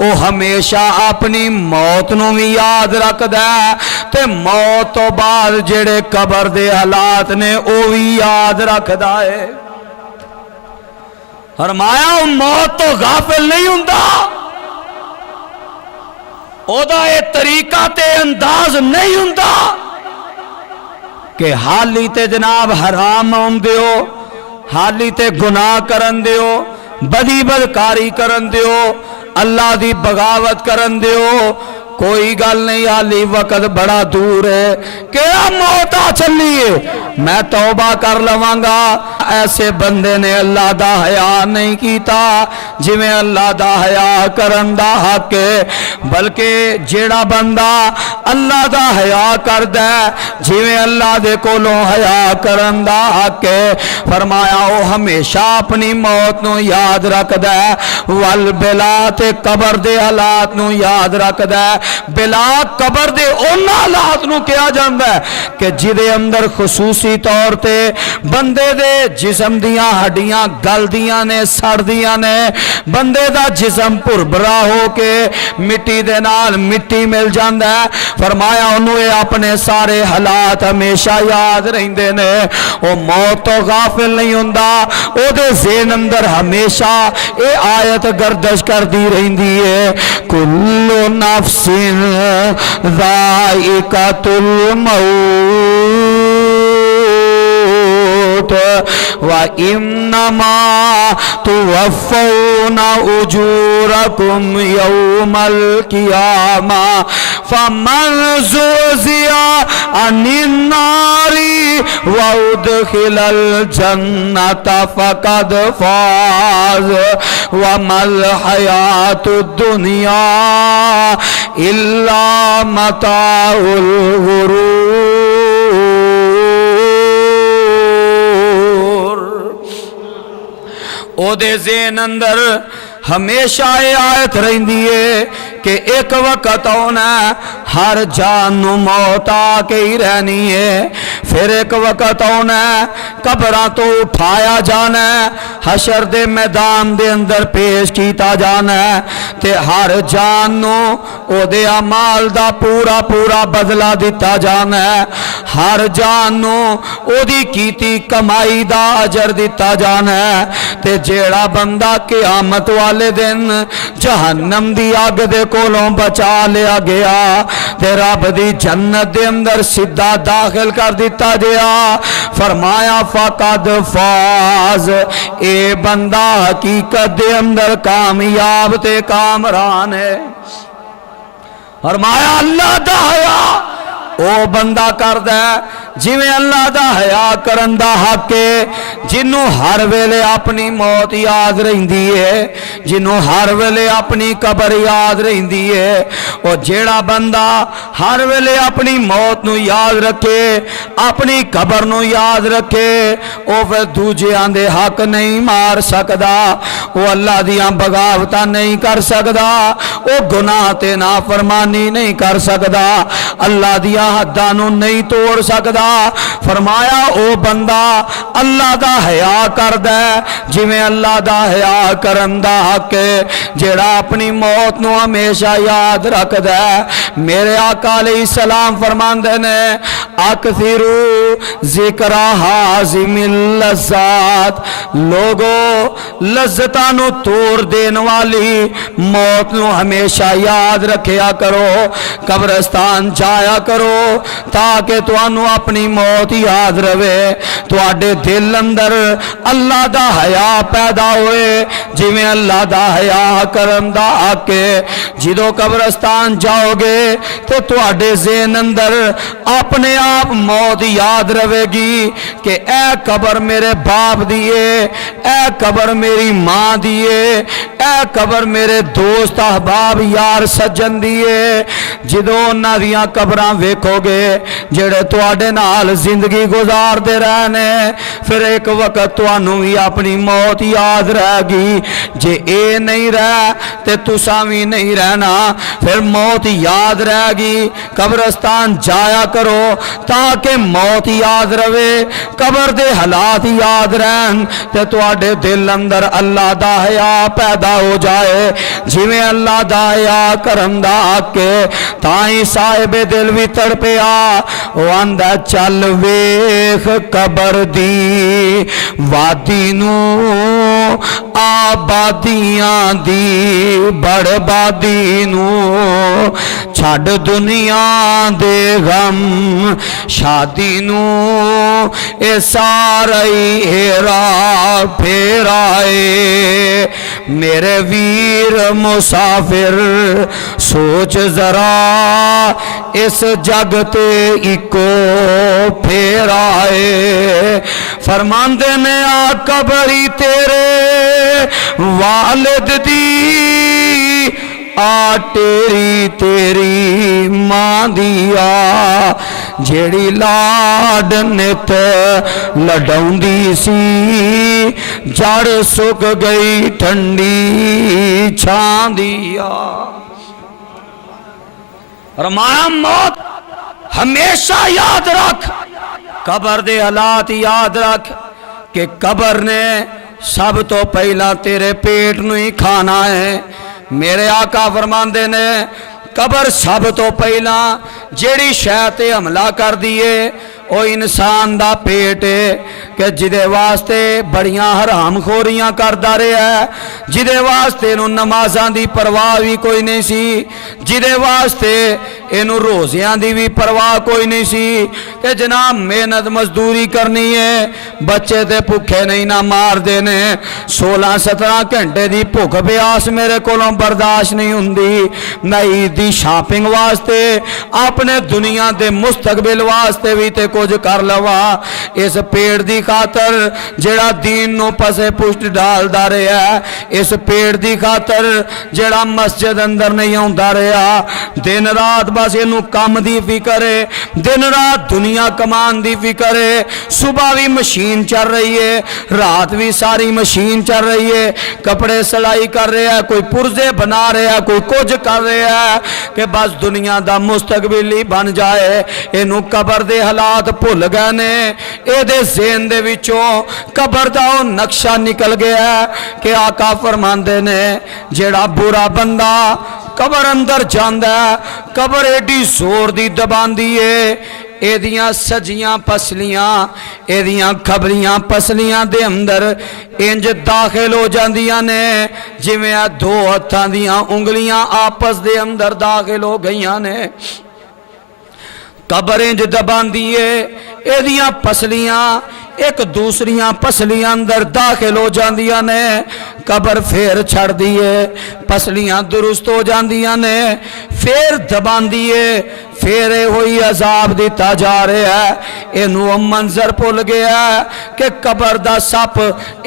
ओ हमेशा अपनी मौत नूं भी याद रखदा है ते मौत तो बाद जेड़े कबर दे हालात ने ओ भी याद रखदा है। फरमाया मौत तो गाफिल नहीं हुंदा, ओदा ये तरीका ते अंदाज नहीं हुंदा कि हाली ते जनाब हराम आउंदे हो, हाली ते गुनाह करन दियो, बदी बदकारी करन दियो, अल्लाह दी बगावत करन दियो, कोई गल नहीं, हाली वक्त बड़ा दूर है, क्या मौत आ चली है, मैं तौबा कर लवांगा। ऐसे बंदे ने अल्लाह दा हया नहीं कीता जिवें अल्लाह दा हया करन दा हक है, बल्कि जेड़ा बंदा अल्लाह दा हया करदा जिवें अल्लाह दे कोलों हया करन दा हक है, फरमाया वो हमेशा अपनी मौत नूं याद रखदा है, वल बिला ते कबर दे हालात नूं याद रखदा है। बिला कबर दे उन्हां हालात नूं कहा जांदा है कि जिहदे अंदर खसूसी तौर ते बंदे दे जिस्म दियां हड्डियां गलदियां ने, सड़दियां ने, बंदे दा जिस्म भुरभुरा हो के मिट्टी दे नाल मिट्टी मिल जांदा है। फरमाया उन्होंने ये अपने सारे हालात हमेशा याद रहिंदे ने, वो मौत तो गाफिल नहीं हुंदा, ओदे ज़हन अंदर हमेशा ये आयत गर्दिश करदी रहिंदी है कुल्लु नफ्सिन ज़ाइक़तुल मौत व इन्नमा तुवफ़्फ़ौना उजूरकुम यौमल क़ियामा फमन ज़ुज़िया अनिन नारी व उदखिलल जन्नत फ़क़द फ़ाज़ व मल हयातुद दुनिया इल्ला मताउल गुरूर। ओदे ज़हन अंदर हमेशा ये आयत रहिंदी है कि एक वक्त आना हर जान नूं मौत आके ही रहनी है, फिर एक वक्त आना कब्रां तो उठाया जाना, हशर दे मैदान दे अंदर पेश किया जाना ते हर जान नूं ओदे अमाल दा पूरा पूरा बदला दिता जाना, हर जान नूं ओदी कीती कमाई दा अजर दिता जाना ते जेड़ा बंदा क़यामत वाले दिन जहन्नम दी अग दे कोलों बचा लिया गया ते रब दी जन्नत दे अंदर सीधा दाखिल कर दिता गया, फरमाया फ़क़द फ़ाज़, ए बंदा हकीकत दे अंदर कामयाब ते कामरान है। फरमाया अल्लाह दा हया ओ बंदा करदा जिवें अल्लाह दा हया करन दा हक है, जिन्हों हर वेले अपनी मौत याद रहिंदी है, जिन्हों हर वेले अपनी कबर याद रहिंदी है, और जेड़ा बंदा हर वेले अपनी मौत नूं याद रखे, अपनी कबर नूं याद रखे, वो फिर दूजियां दे हक नहीं मार सकदा, वो अल्लाह दियां बगावतां नहीं कर सकदा, वो गुनाह ते नाफरमानी नहीं कर सकदा, अल्लाह दियां हद्दां नूं नहीं तोड़ सकदा। फरमाया ओ बंदा अल्लाह दा हया करदा जिवें अल्लाह दा हया करन दा हक है, जेड़ा अपनी मौत नूं हमेशा याद रखदा। मेरे आका अलैहिस्सलाम फरमांदे ने अकसिरू ज़िक्रा हाज़िमिल लज़्ज़ात, लोगो लज्जतां नूं तोड़ देन वाली मौत नूं हमेशा याद रखिया करो, कब्रिस्तान जाया करो ताकि तुहानू अपनी अपनी मौत याद रवे, तुहाडे दिल अंदर अल्लाह दा हया पैदा होए, जिवें अल्लाह दा हया करन दा हक है। जिदों कब्रस्तान जाओगे तो तुहाडे ज़हन अंदर अपने आप मौत याद रवेगी कि ए कबर मेरे बाप दी है, ए कबर मेरी मां दी है, ए कबर मेरे दोस्त अहबाब यार सज्जन दी है। जदों उन्हां दियां कबरां वेखोगे जेड़े तुहाडे नाल जिंदगी गुजारदे रहने, फिर एक वक्त तुहानू भी अपनी मौत याद रहेगी। जे ए नहीं रह ते तुसां भी नहीं रहना, फिर मौत याद रहेगी। कब्रस्तान जाया करो ताकि मौत याद रवे, कबर दे हालात याद रहन ते तुहाडे दिल अंदर अल्लाह दा हया पैदा हो जाए, जिवें अल्लाह दा हया करन दा हक है। ताई साहिबे दिल भी तड़पिया, ओ आंदा चल वेख कबर दी वादी नू, आबादियां दी बड़बादी नू, छड़ दुनिया दे गम शादी नू, ए सारा ही हेरा फेराए। मेरे वीर मुसाफिर सोच जरा, इस जग ते इको फेराए। फरमांदे ने आ कबरी तेरे वालिद दी, आ तेरी तेरी मां दिया, जेड़ी लाड नित लडौंदी सी, जड़ सुक गई ठंडी छां दिया। रमाया मौत हमेशा याद रख, कबर दे हालात याद रख कि कबर ने सब तो पहला तेरे पेट नू ही खाना है। मेरे आका फरमांदे ने कबर सब तो पहला जेड़ी शै ते हमला कर दिए ओ इंसान दा पेट है, कि जिदे वास्ते बड़ियां हराम खोरियां करदा रहा, जिदे वास्ते इनू नमाजां दी परवाह भी कोई नहीं सी, जिदे वास्ते इनू रोज़ियां दी भी परवाह कोई नहीं सी, कि जनाब मेहनत मजदूरी करनी है, बच्चे ते भुखे नहीं ना मार देने, 16-17 घंटे दी भुख प्यास मेरे कोलों बर्दाश्त नहीं हुंदी, मैं ईद दी शॉपिंग वास्ते अपने दुनिया दे मुस्तकबिल वास्ते भी ते कुछ कर लवा। इस पेड़ दी खातर जेड़ा दीन नो पसे पुष्ट डालदा रहा, इस पेड़ दी खातर जेड़ा मस्जिद अंदर नहीं आउंदा रहा, दिन रात बस इनू काम दी फिक्र है, दिन रात दुनिया कमान दी फिक्र है। सुबह भी मशीन चल रही है, रात भी सारी मशीन चल रही है, कपड़े सिलाई कर रहा है, कोई पुर्जे बना रहा है, कोई कुछ कर रहा है कि बस दुनिया दा मुस्तकबिल ही बन जाए। इनू कबर दे हालात भुल गए ने, एदे ज़हन दे विचों कबर दा ओ नक्शा निकल गया कि आका फरमांदे ने जेड़ा बुरा बंदा कबर अंदर जांदा, कबर एडी जोर दी दबांदी है, एदियां सजियां पसलियां एदियां खबरियां पसलियां दे अंदर इंज दाखिल हो जांदियां ने जिवें आ दो हत्थां दियां उंगलियां आपस दे अंदर दाखिल हो गईयां ने। कबर इंज दबांदी है, एदियां पसलियां एक दूसरियां पसलियां अंदर दाखिल हो जांदियां ने, कबर फिर छड़ दी है, पसलियां दुरुस्त हो जांदियां ने, फिर दबांदी है, फिर होई अजाब दिता जा रहा है। इनू मंजर भुल गया कि कबर दा सप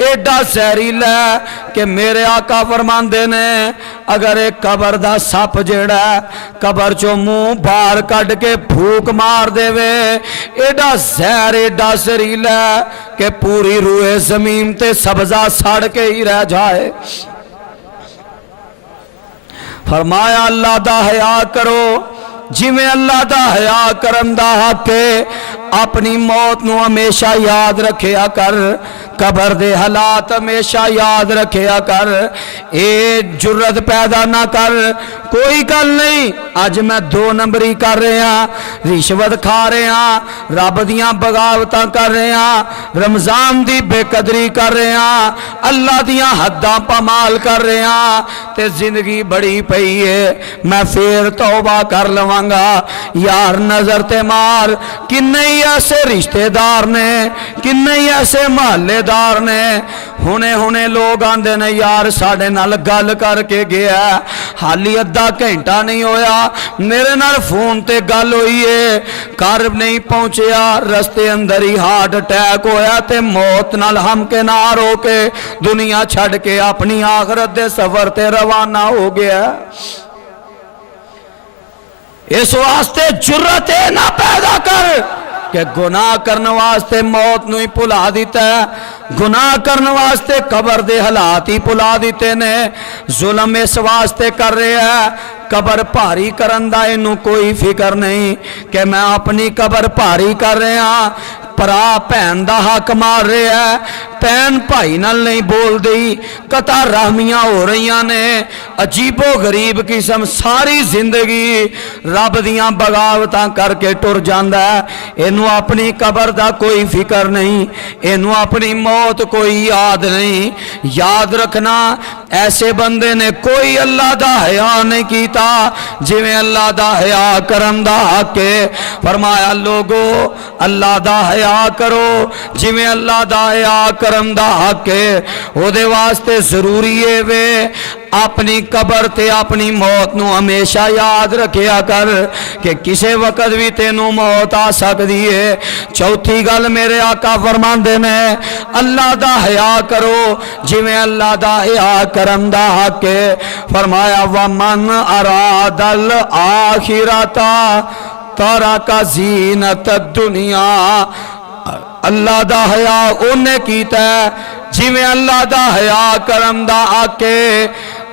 एडा जहरीला है कि मेरे आका फरमांदे ने अगर एक कबर दा सप जेड़ा कबर चो मुंह बाहर कढ़ के फूक मार देवे, एडा जहर एडा जहरीला कि पूरी रूए जमीन ते सब्जा सड़ के ही रह जाए। फरमाया अल्लाह दा हया करो, जिमें अल्लाह दा हया करन दा हक है, अपनी मौत नू हमेशा याद रखिया कर कबर दे हालात हमेशा याद रखिया कर। ए जुर्रत पैदा ना कर, कोई गल नहीं अज मैं 2 नंबरी कर रहा, रिश्वत खा रहा, रब दियां बगावतां कर रहा, रमजान दी बेकदरी कर रहा, अल्लाह दियां हद्दां पमाल कर रहा, ते जिंदगी बड़ी पई है। मैं फिर तौबा कर लवांगा। यार नजर ते मार, किन्ने ही ऐसे रिश्तेदार ने, किन्ने ही ऐसे महल्लेदार ने, हुने हुने लोग आंदे ने यार साडे नाल गल करके गया, हाली अद्धा घंटा नहीं होया मेरे नाल फोन ते गल हुई है, घर नहीं पहुंचया, रस्ते अंदर ही हार्ट अटैक होया ते मौत नाल हमकिनार होके दुनिया छड़ के अपनी आखरत दे सफर ते रवाना हो गया। इस वास्ते जुर्रत ना पैदा कर कि गुनाह करने वास्ते मौत नूं ही भुला दिता है, गुनाह करने वास्ते कबर दे हालात ही भुला दिते ने। जुल्म इस वास्ते कर रहे है, कबर भारी करन दा इनू कोई फिक्र नहीं कि मैं अपनी कबर भारी कर रहा। भरा भैन दा हक मार रहा है, भैन भाई नाल नहीं बोल दी, कता रहमियां हो रही ने, अजीबो गरीब किस्म सारी जिंदगी रब दियां बगावतां करके टुर जांदा है। इनू अपनी कबर दा कोई फिक्र नहीं, इनू अपनी मौत कोई याद नहीं। याद रखना ऐसे बंदे ने कोई अल्लाह दा हया नहीं कीता जिवें अल्लाह दा हया करन दा हक है। फरमाया लोगो अल्लाह दा हया करो जिवें अल्लाह दा हया करन दा हक है। ओदे वास्ते जरूरी है वे अपनी कबर ते अपनी मौत नू हमेशा याद रखिया कर कि किसी वक्त भी तेनू मौत आ सकती है। चौथी गल मेरे आका फरमांदे ने अल्लाह दा हया करो जिवें अल्लाह दा हया करन दा हक है। फरमाया वमन अरादल आखिरता तारा का जीनत दुनिया। अल्लाह दा हया उन्हें कीता जिवें अल्लाह दा हया करन दा आके,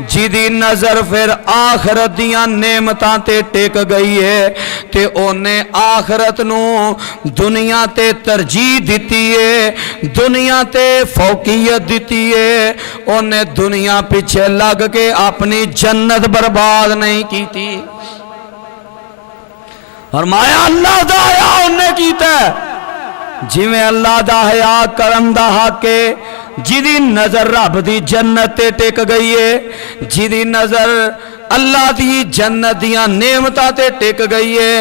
जिदी नजर फिर आखरत दियां नेमतां ते टिक गई है ते ओने आखरत नू दुनिया ते तरजीह दिती है, दुनिया ते फौकियत दिती है। ओने दुनिया पीछे लग के अपनी जन्नत बर्बाद नहीं की। फरमाया अल्लाह दा हया उन्हें कीता जिवें अल्लाह दा हया करन दा हक है। जिदी नजर रब दी जन्नत ते टिक गई है, जिदी नजर अल्लाह दी जन्नत दियां नेमतां ते टिक गई है,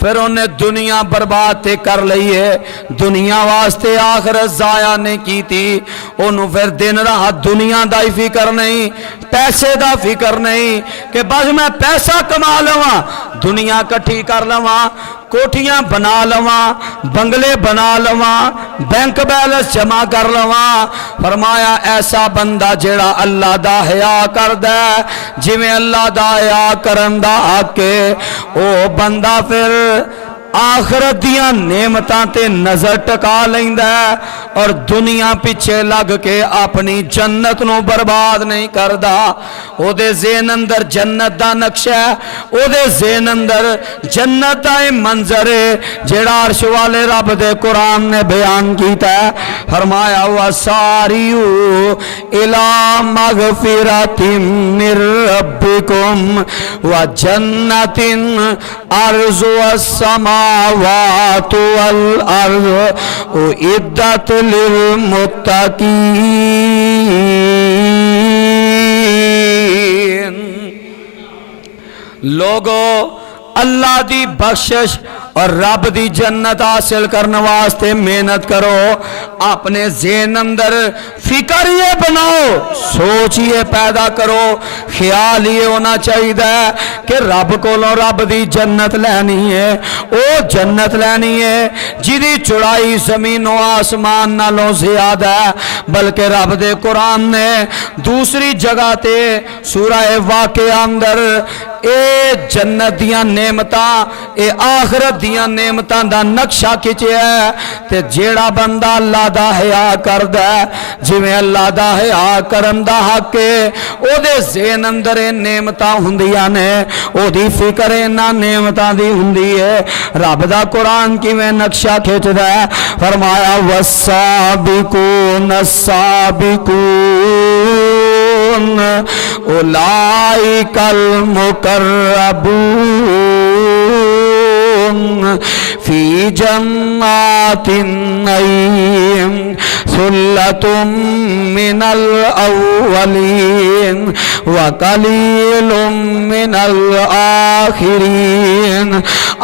फिर उन्हें दुनिया बर्बाद ते कर ली है। दुनिया वास्ते आखिरत जाया नहीं की थी। ओनू फिर दिन रात दुनिया दा ही फिक्र नहीं, पैसे दा फिक्र नहीं कि बस मैं पैसा कमा लवां, दुनिया इकट्ठी कर लवां, कोठियां बना लवां, बंगले बना लवां, बैंक बैलेंस जमा कर लवां। फरमाया ऐसा बंदा जेड़ा अल्लाह दा हया करदा जिवें अल्लाह दा हया करन दा हक है, ओ बंदा फिर आखरत दियां नेमतां ते नजर टका लैंदा और दुनिया पीछे लग के अपनी जन्नत नू बर्बाद नहीं करदा। ओदे ज़हन अंदर जन्नत दा नक्शा है, ओदे ज़हन अंदर जन्नत दा मंजर है जेड़ा अर्श वाले रब दे कुरान ने बयान कीता है। फरमाया वा सारियू इला मगफिरतिम मिर रब्बिकुम व जन्नतिन अर्ज़ु अस्समावातु वल अर्ज़ उइद्दत लिल मुत्तकीन। लोगो अल्लाह दी बख्शिश और रब दी जन्नत हासिल करने वास्ते मेहनत करो। अपने ज़हन अंदर फिक्र ये बनाओ, सोच ये पैदा करो, ख्याल ये होना चाहिए कि रब कोलों रब दी जन्नत लैनी है। वो जन्नत लैनी है जिदी चौड़ाई जमीनों आसमान नालों ज्यादा है। बल्कि रब दे कुरान ने दूसरी जगह ते सूरह वाक़िया अंदर ए जन्नत दियां नेमतां ए आखिरत दियां नेमतां दा नक्शा खिंचिया ते जेड़ा बंदा अल्लाह दा हया करदा जिवें अल्लाह दा हया करन दा हक है ओदे ज़हन अंदर ये नेमतां हुंदियां ने ओदी फिक्र इन्हां नेमतां दी हुंदी है। रब दा कुरान किवें नक्शा खिंचदा है फरमाया वस्साबिकून अस्साबिकून उलाइकल मुकर्रबून फी जन्नातिन नईम सुल्लतुम मिनल अव्वलीन व कलीलुम मिनल आखिरीन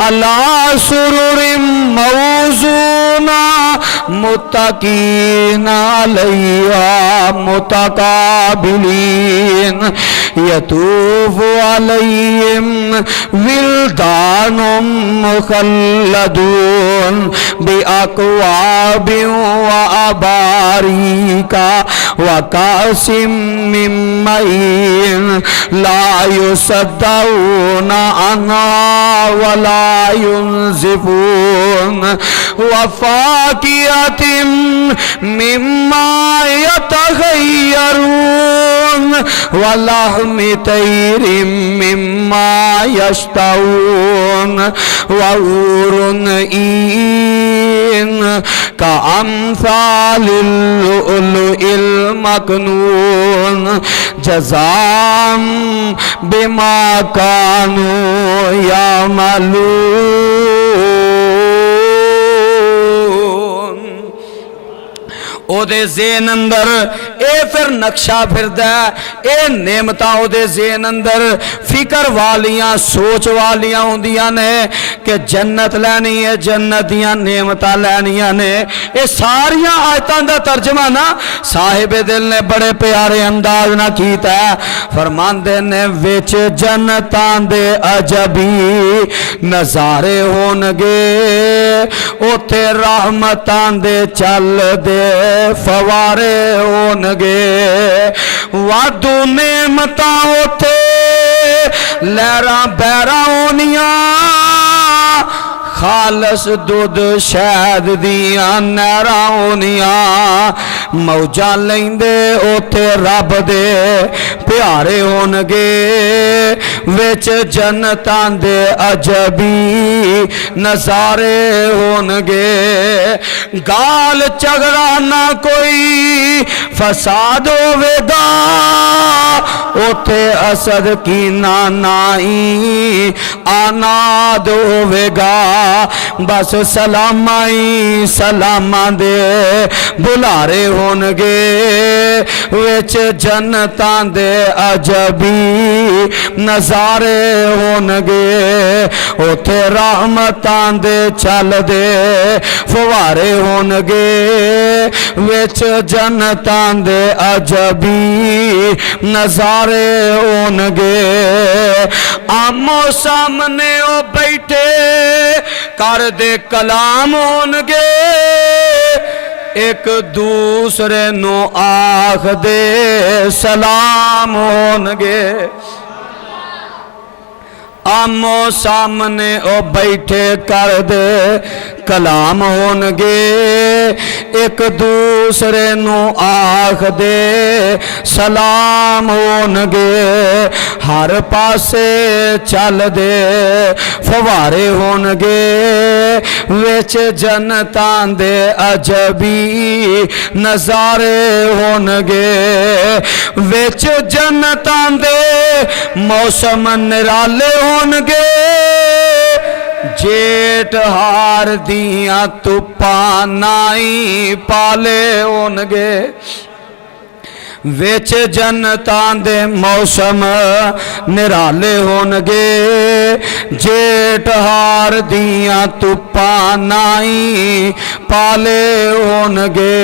अला सुरुरिम मौज़ूना मुत्तकीना अलैहा मुतकाबिलीन यतूफु अलैहिम विल्दानुम मुखल्लदून बिअक्वाबिन व अबारीका व कासिम मिन मईन ला युसद्दऊना अन्हा व ला युनज़िफून व फाकिहतिन मिम्मा यतखय्यरून व लहमि तैरिम मिम्मा यश्तहून व हूरुन ईन का अम्सालिल लुअलुइल मकनून जज़ाअम बिमा कानू यामलून। ओदे ज़हन अंदर ए फिर नक्शा फिरदा ए नेमतां ओदे ज़हन अंदर फिकर वालियां सोच वालियां होंदियां ने कि जन्नत लैनी है जन्नत दियां नेमतां लैनियां ने। ये सारियां आयतां दा तर्जमा ना साहिबे दिल ने बड़े प्यारे अंदाज ना कीता है फरमांदे ने विच जन्नतां दे अजबी नज़ारे होणगे उथे रहमतां दे चलदे फवारे होणगे वाधू नेमतां उथे लहरां बहरां होनियां खालस दुध शहद दियां नहरां होनियां मौजां लैंदे उथे रब दे प्यारे होणगे विच जन्नतां दे अजबी नज़ारे होणगे गाल झगड़ा ना कोई फसाद होवेगा उथे असद कीना नाई आनाद होवेगा बस सलामाई सलामा दे बुलारे होणगे विच जन्नतां दे अजबी नज़ारे होणगे उथे रहमतां दे चलदे फवारे होणगे विच जन्नतां दे अजबी नज़ारे होणगे आमो सामने ओ बैठे कर दे कलाम होणगे एक दूसरे नु आख दे सलाम होणगे आमो सामने ओ बैठे कर दे कलाम होणगे एक दूसरे नु आख दे सलाम होणगे हर पासे चल दे फवारे होणगे विच जन्नतां दे अजबी नज़ारे होणगे विच जन्नतां दे मौसम निराले होणगे जेठ हार दियां तुप्पां नाई पाले होणगे विच जन्नतां दे मौसम निराले होणगे जेठ हार दियां तुप्पां नाई पाले होणगे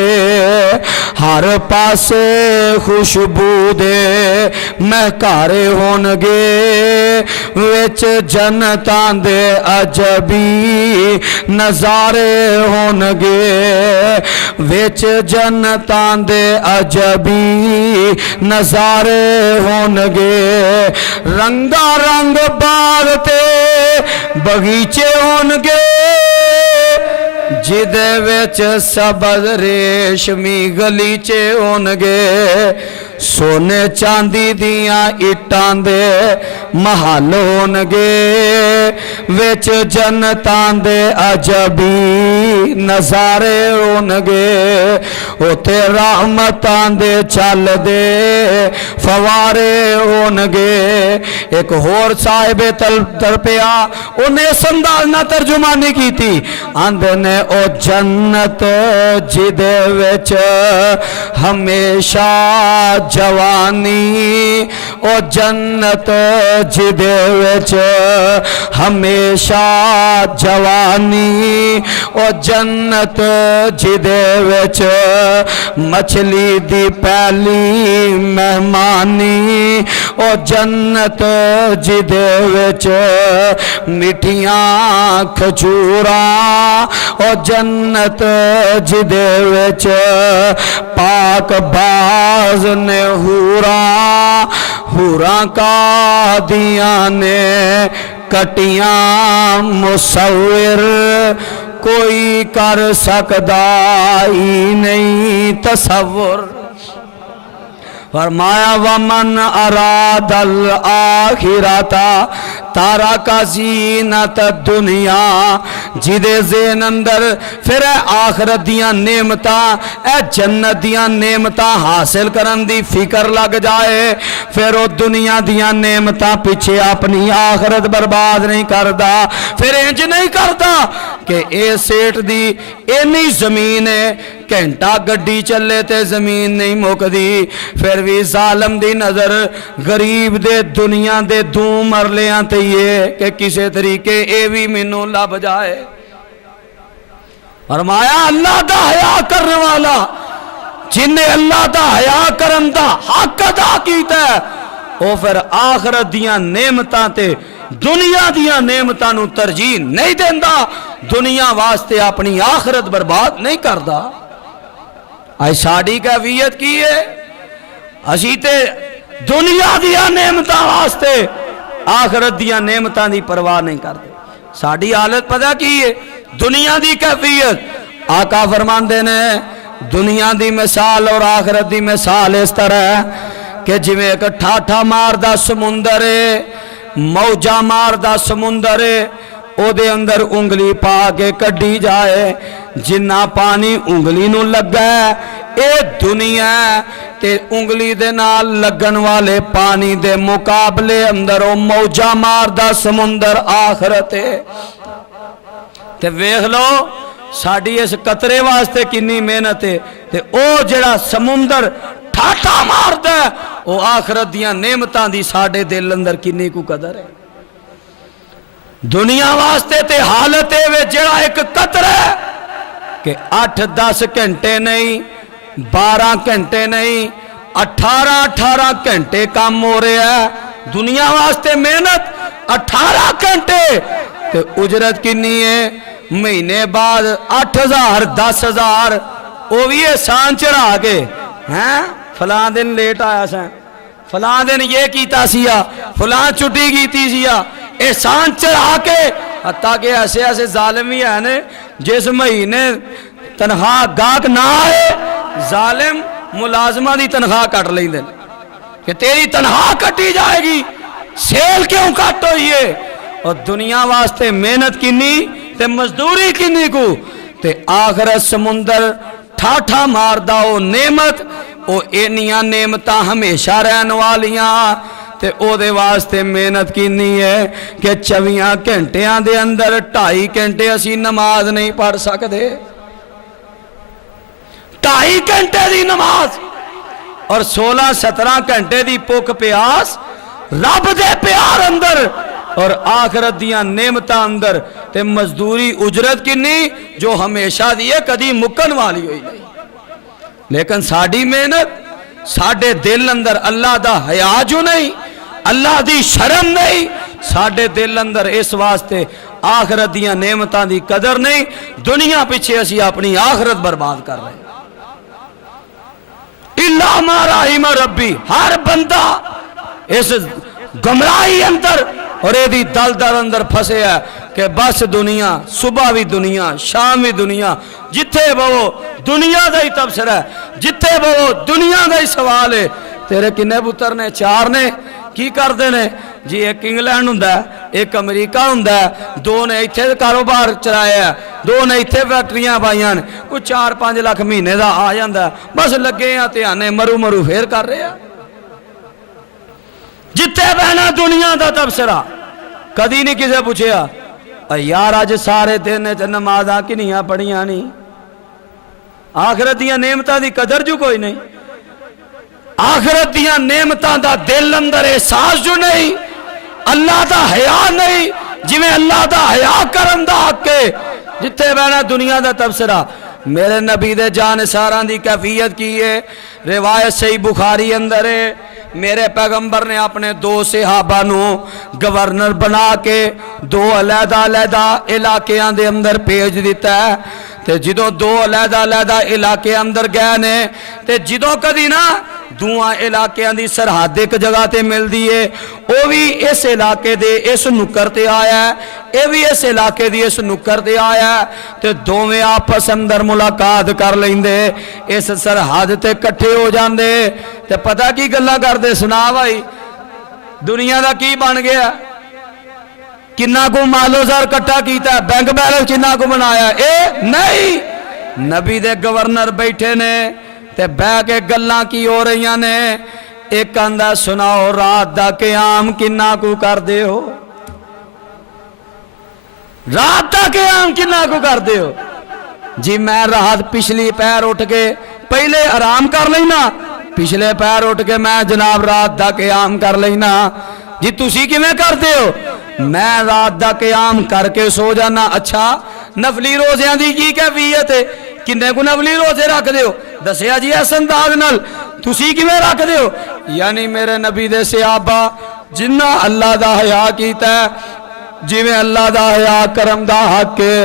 हर पासे खुशबू दे महकारे होणगे विच जन्नतां दे अजबी नज़ारे होणगे विच जन्नतां दे अजबी नज़ारे होणगे रंगा रंग बाग ते बगीचे होणगे जिदे विच सबज रेशमी गलीचे होणगे सोने चांदी दियां इट्टां दे महल होणगे विच जन्नतां दे अजबी नज़ारे होणगे उते रहमतां दे चलदे फवारे होणगे। एक होर साहिबे तरपिया उन्हें इस अंदाज नाल तर्जुमानी कीती आंदे ने ओ जन्नत जिदे विच हमेशा जवानी ओ जन्नत जिदे विच हमेशा जवानी ओ जन्नत जिदे विच मछली दी पहली मेहमानी ओ जन्नत जिदे विच मिठियां खजूरां ओ जन्नत जिदे विच पाक बाज ने हूरा हूरा का दिया ने कटियां मुसव्विर कोई कर सकदा ही नहीं तसव्वुर। फरमाया वमन अरादल आखिरता तारा का जीनत दुनिया जिदे ज़हन अंदर फिर आखरत दियां नेमतां ए जन्नत दियां नेमतां हासिल करन दी फिकर लग जाए फिर वो दुनिया दियां नेमतां पिछे अपनी आखरत बर्बाद नहीं करदा। फिर इंज नहीं करदा कि ए सेठ दी इन्नी जमीन है घंटा गड्डी चले ते जमीन नहीं मुकदी फिर भी जालम दी नजर गरीब दे दुनिया दे दू मरलियां ते ये कि किसी तरीके ए भी मैनू लब जाए। फरमाया अल्लाह दा हया करने वाला जिन्हें अल्लाह दा हया करन दा हक अदा कीता वो फिर आखरत दियां नेमतां ते दुनिया दियां नेमतां नू तरजीह नहीं देंदा दुनिया वास्ते अपनी आखरत बर्बाद नहीं करदा। आज साड़ी कैफियत की है असी ते दुनिया दिया नेमतां वास्ते आखरत दिया नेमतां दी परवाह नहीं करते। साड़ी हालत पता की है दुनिया दी कैफियत आका फरमांदे ने दुनिया दी मिसाल और आखरत दी मिसाल इस तरह है कि जिवें एक ठाठा मारदा समुंदर है मौजा मारदा समुंदर है ओदे अंदर उंगली पा के कड्डी जाए जिन्ना पानी उंगली नू लगा ए दुनिया ते उंगली दे नाल लगन वाले पानी दे मुकाबले अंदर ओ मौजा मारदा समुंदर आखरत है। ते वेख लो साड़ी इस कतरे वास्ते किन्नी मेहनत है ते ओ जेड़ा समुंदर ठाठा मारदा ओ आखरत दियां नेमतां दी साडे दिल अंदर किन्नी कु कदर है। दुनिया वास्ते ते हालत है जेड़ा एक कतरा है कि 8-10 घंटे नहीं 12 घंटे नहीं 18-18 घंटे काम हो रहा है दुनिया वास्ते मेहनत 18 घंटे ते उजरत किन्नी है महीने बाद 8,000 10,000 वो भी एहसान चढ़ा के हैं फलां दिन लेट आया सा फलां दिन ये कीता सिया फलां छुट्टी कीती सिया एहसान चढ़ा के हत्ता के ऐसे ऐसे जालिम भी है ने जिस महीने तनख्वाह गाहक ना आए जालिम मुलाजमा की तनख्वाह कट लेंदे कि तेरी तनख्वाह कटी जाएगी सेल क्यों कट हुई है। और दुनिया वास्ते मेहनत किन्नी ते मजदूरी किन्नी को ते आखिरत समुंदर ठाठा मारदा ओ नेमत ओ इन्नियां नेमतां हमेशा रहन वालियां ते ओदे वास्ते मेहनत किन्नी है कि 24 घंटिया दे अंदर 2.5 घंटे असी नमाज नहीं पढ़ सकते 2.5 घंटे दी नमाज और 16-17 घंटे दी भुख प्यास रब दे प्यार अंदर और आखरत दियां नेमतां अंदर ते मजदूरी उजरत किन्नी जो हमेशा दी है कदी मुकन वाली हुई नहीं। लेकिन साड़ी मेहनत साडे दिल अंदर अल्लाह दा हया जो नहीं अल्लाह दी शर्म नहीं साडे दिल अंदर इस वास्ते आखरत दियां नेमतां दी कदर नहीं दुनिया पीछे असी अपनी आखरत बर्बाद कर रहे हैं। इल्ला मा रहिम रब्बी हर बंदा इस गुमराही अंदर और यदि दल दल अंदर फसे है कि बस दुनिया, सुबह भी दुनिया, शाम भी दुनिया, जिथे बवो दुनिया का ही तबसरा है, जिथे बवो दुनिया का ही सवाल है। तेरे किन्ने पुत्र ने? 4 ने। की करते ने जी? एक इंग्लैंड हुंदा, एक अमरीका हुंदा, 2 ने इत्थे कारोबार चलाया, 2 ने इत्थे फैक्ट्रियां पाइयां ने, कोई 4-5 लाख महीने का आ जाता, बस लगे हैं ध्याने मरू मरू फेर कर रहे हैं। जिथे बहना दुनिया का तबसरा। कदी नहीं किसे पूछया यार अज सारे दिन च नमाज़ां किनियां पढ़ियां नहीं, आखिरत दियां नेमतां दी कदर जो कोई नहीं, आखिरत दियां नेमतां दा दिल अंदर एहसास जो नहीं, अल्लाह दा हया नहीं, जिवें अल्लाह दा हया करन दा हक है। जिथे बहना दुनिया दा तबसरा। मेरे नबी दे जानसारां दी कैफियत की है? रिवायत सही बुखारी अंदर है, मेरे पैगंबर ने अपने 2 सहाबा नू गवर्नर बना के 2 अलहदा इलाकियां दे अंदर भेज दिता है। ते जिदों 2 अलहदा इलाके अंदर गए ने, ते जिदों कदी ना दूआ इलाकियां दी सरहद एक जगह ते मिलदी है, वह भी इस इलाके दे इस नुक्कर ते आया है, यह भी इस इलाके दी इस नुक्कर ते आया है, ते दोवें आपस अंदर मुलाकात कर लेंदे, इस सरहद ते इकट्ठे हो जाते। ते पता की गल्लां करदे? सुना भाई दुनिया का की बन गया, किन्ना को मालोजार इकट्ठा किया, बैंक बैलेंस किन्ना को बनाया? ए नहीं, नबी दे गवर्नर बैठे ने ते बह के गल्लां की हो रही ने। एक आंदा सुनाओ रात दा क़याम किन्ना को करदे हो? रात दा क़याम किन्ना को करदे हो? जी मैं रात पिछली पैर उठ के पहले आराम कर लेना, पिछले पैर उठ के मैं जनाब रात दा क़याम कर लेना। जी तुसी किवें करदे हो? मैं रात दा क़याम करके सो जाना। अच्छा नफली रोज़ियां दी की कैफियत है? किन्ने को नफली रोजे रखते हो? दसिया जी इस अंदाज नाल। तुसी किवें रखदे हो? यानी मेरे नबी दे सहाबा जिन्ना अल्लाह दा हया कीता, जिवें अल्लाह दा हया करम दा हक है,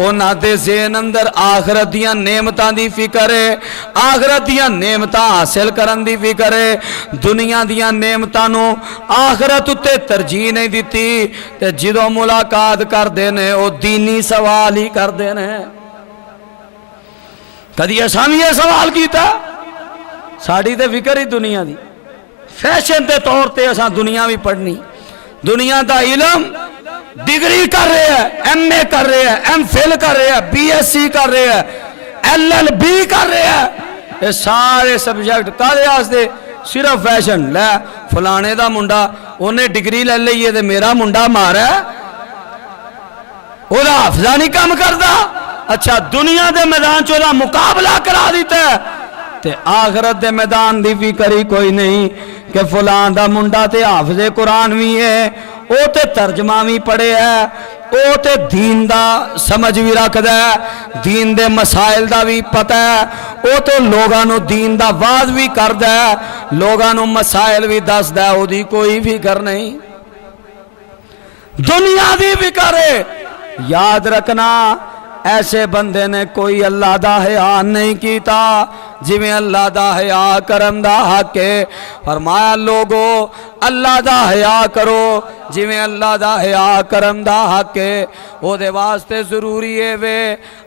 उन्हां दे ज़हन अंदर आखिरत दियां नेमतां दी फिक्र है, आखिरत दियां नेमतां हासिल करन दी फिक्र है। दुनिया दियां नेमतां नूं आखिरत उत्ते तरजीह नहीं दिती, ते जिदों मुलाकात करदे ने ओ दीनी सवाल ही करदे ने। कदी असां भी यह सवाल किया? साड़ी तो फिक्र ही दुनिया की, फैशन के तौर पर असां दुनिया भी पढ़नी, दुनिया का इलम डिग्री कर रहे हैं, MA कर रहे हैं, MPhil कर रहे हैं, BSc कर रहे हैं, LLB कर रहे हैं। ये सारे सब्जेक्ट काहदे वास्ते? सिर्फ फैशन। लै फलाने का मुंडा उन्हें डिग्री ले ली है, मेरा मुंडा मारा ओदा हाफजा नहीं काम करता। अच्छा दुनिया के मैदान चो मुकाबला करा दिता है, ते आखिरत के मैदान की भी करी कोई नहीं कि फलां दा मुंडा ते हाफजे कुरान भी है, वो ते तर्जमा भी पढ़े है, वो ते दीन दा समझ भी रखदा है, दीन दे मसाइल दा भी पता है, वो तो लोगां नूं दीन दा वाज भी करदा है, लोगां नूं मसाइल भी दसदा है, ओदी कोई फिक्र नहीं। दुनिया दी फिक्र है। याद रखना ऐसे बंदे ने कोई अल्लाह दा हया नहीं कीता जिवें अल्लाह दा हया करम दा हक है। फरमाया लोगो अल्लाह दा हया करो जिवें अल्लाह दा हया करम दा हक है। ओदे वास्ते जरूरी है वे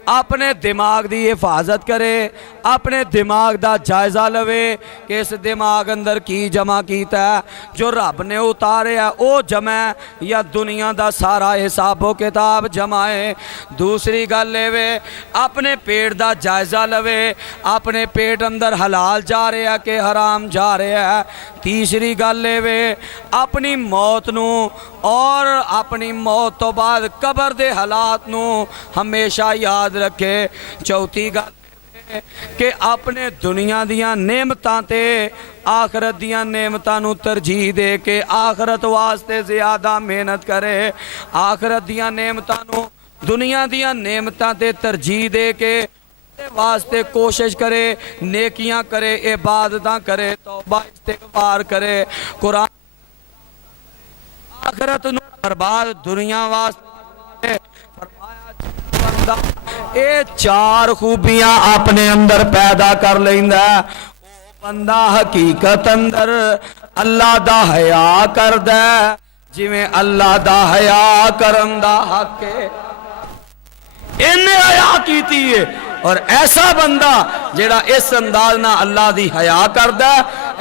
अपने दिमाग की हिफाजत करे, अपने दिमाग का जायजा लवे कि इस दिमाग अंदर की जमा कीता है, जो रब ने उतारिया वो जमा या दुनिया का सारा हिसाबो किताब जमाए। दूसरी गल वे अपने पेट का जायजा लवे, अपने पेट अंदर हलाल जा रहा है कि हराम जा रहा है। तीसरी गल वे अपनी मौत नू और अपनी मौत तो बाद कबर दे हालात नू हमेशा याद रखे। चौथी गल कि अपने दुनिया दियां नेमतां ते आखरत दियां नेमतां नू तरजीह दे के आखरत वास्ते ज़्यादा मेहनत करे। आखरत दियां नेमतां नू दुनिया दियां नेमतां ते तरजीह दे के वास्ते कोशिश करे, नेकियां करे, इबादतां करे, तौबा इस्तिग़फ़ार करे। कुरान आखरत नू बर्बाद दुनिया वास्ते फरमाया बंदा ये चार खूबियां अपने अंदर पैदा कर लेंदा, ओ बंदा हकीकत अंदर अल्लाह दा हया करदा। जिवें अल्लाह दा हया करन दा हक है इन्हें हया कीती है। और ऐसा बंदा जेड़ा इस अंदाज ना अल्लाह दी हया करदा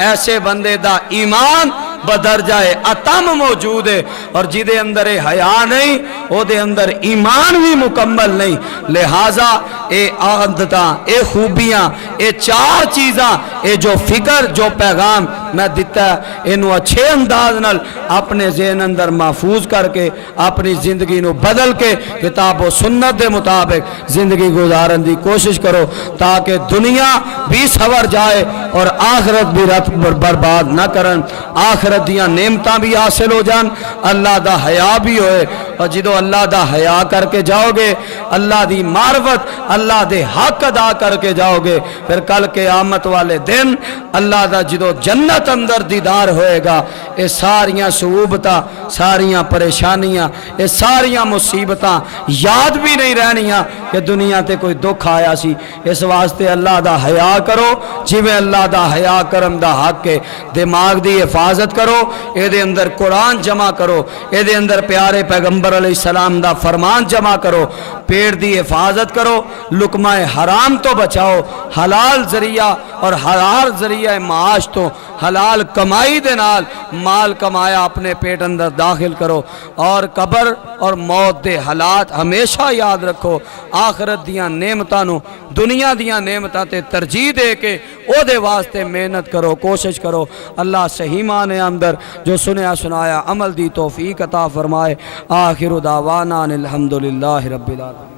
ऐसे बंदे दा ईमान बदरजाए अतम मौजूद है। और जिदे अंदर ये हया नहीं ओदे अंदर ईमान भी मुकम्मल नहीं। लिहाजा ये आदत ये खूबियां ये चार चीज़ा ये जो फिक्र जो पैगाम मैं दिता इनू अच्छे अंदाज नाल अपने ज़हन अंदर महफूज करके अपनी जिंदगी नू बदल के किताब व सुन्नत के मुताबिक जिंदगी गुजारन की कोशिश करो ताकि दुनिया भी सवर जाए और आखिरत भी रत बर्बाद न करन। आखिरत दियां नेमतां भी हासिल हो जान अल्लाह दा हया भी होए। और जो अल्लाह दा हया करके जाओगे अल्लाह दी मार्फत अल्लाह दे हक अदा करके जाओगे फिर कल के आमत वाले दिन अल्लाह दा जो जन्नत अंदर दीदार होएगा ये सारियां सूबतां सारियां परेशानियां ये सारियां मुसीबतां याद भी नहीं रहनियां कि दुनिया ते कोई दुख आया सी। इस वास्ते अल्लाह दा हया करो जिवें अल्लाह दा हया करम दा हक है। दिमाग दी हिफाजत करो ये अंदर कुरान जमा करो ये अंदर प्यारे पैगंबर अलैहिस्सलाम दा फरमान जमा करो। पेट दी हिफाजत करो लुकमाए हराम तो बचाओ हलाल जरिया और हलाल जरिया माश तो हलाल कमाई दे नाल माल कमाया अपने पेट अंदर दाखिल करो। और कब्र और मौत दे हालात हमेशा याद रखो। आखिरत दियां नेमतां नू दुनिया दियां नेमतां ते तरजीह दे के ओदे वास्ते मेहनत करो कोशिश करो। अल्लाह सही माने अंदर जो सुनया सुनाया अमल दी तौफीक अता फरमाए। आखिरु दावाना अल्हम्दुलिल्लाहि रब्बिल आलमीन।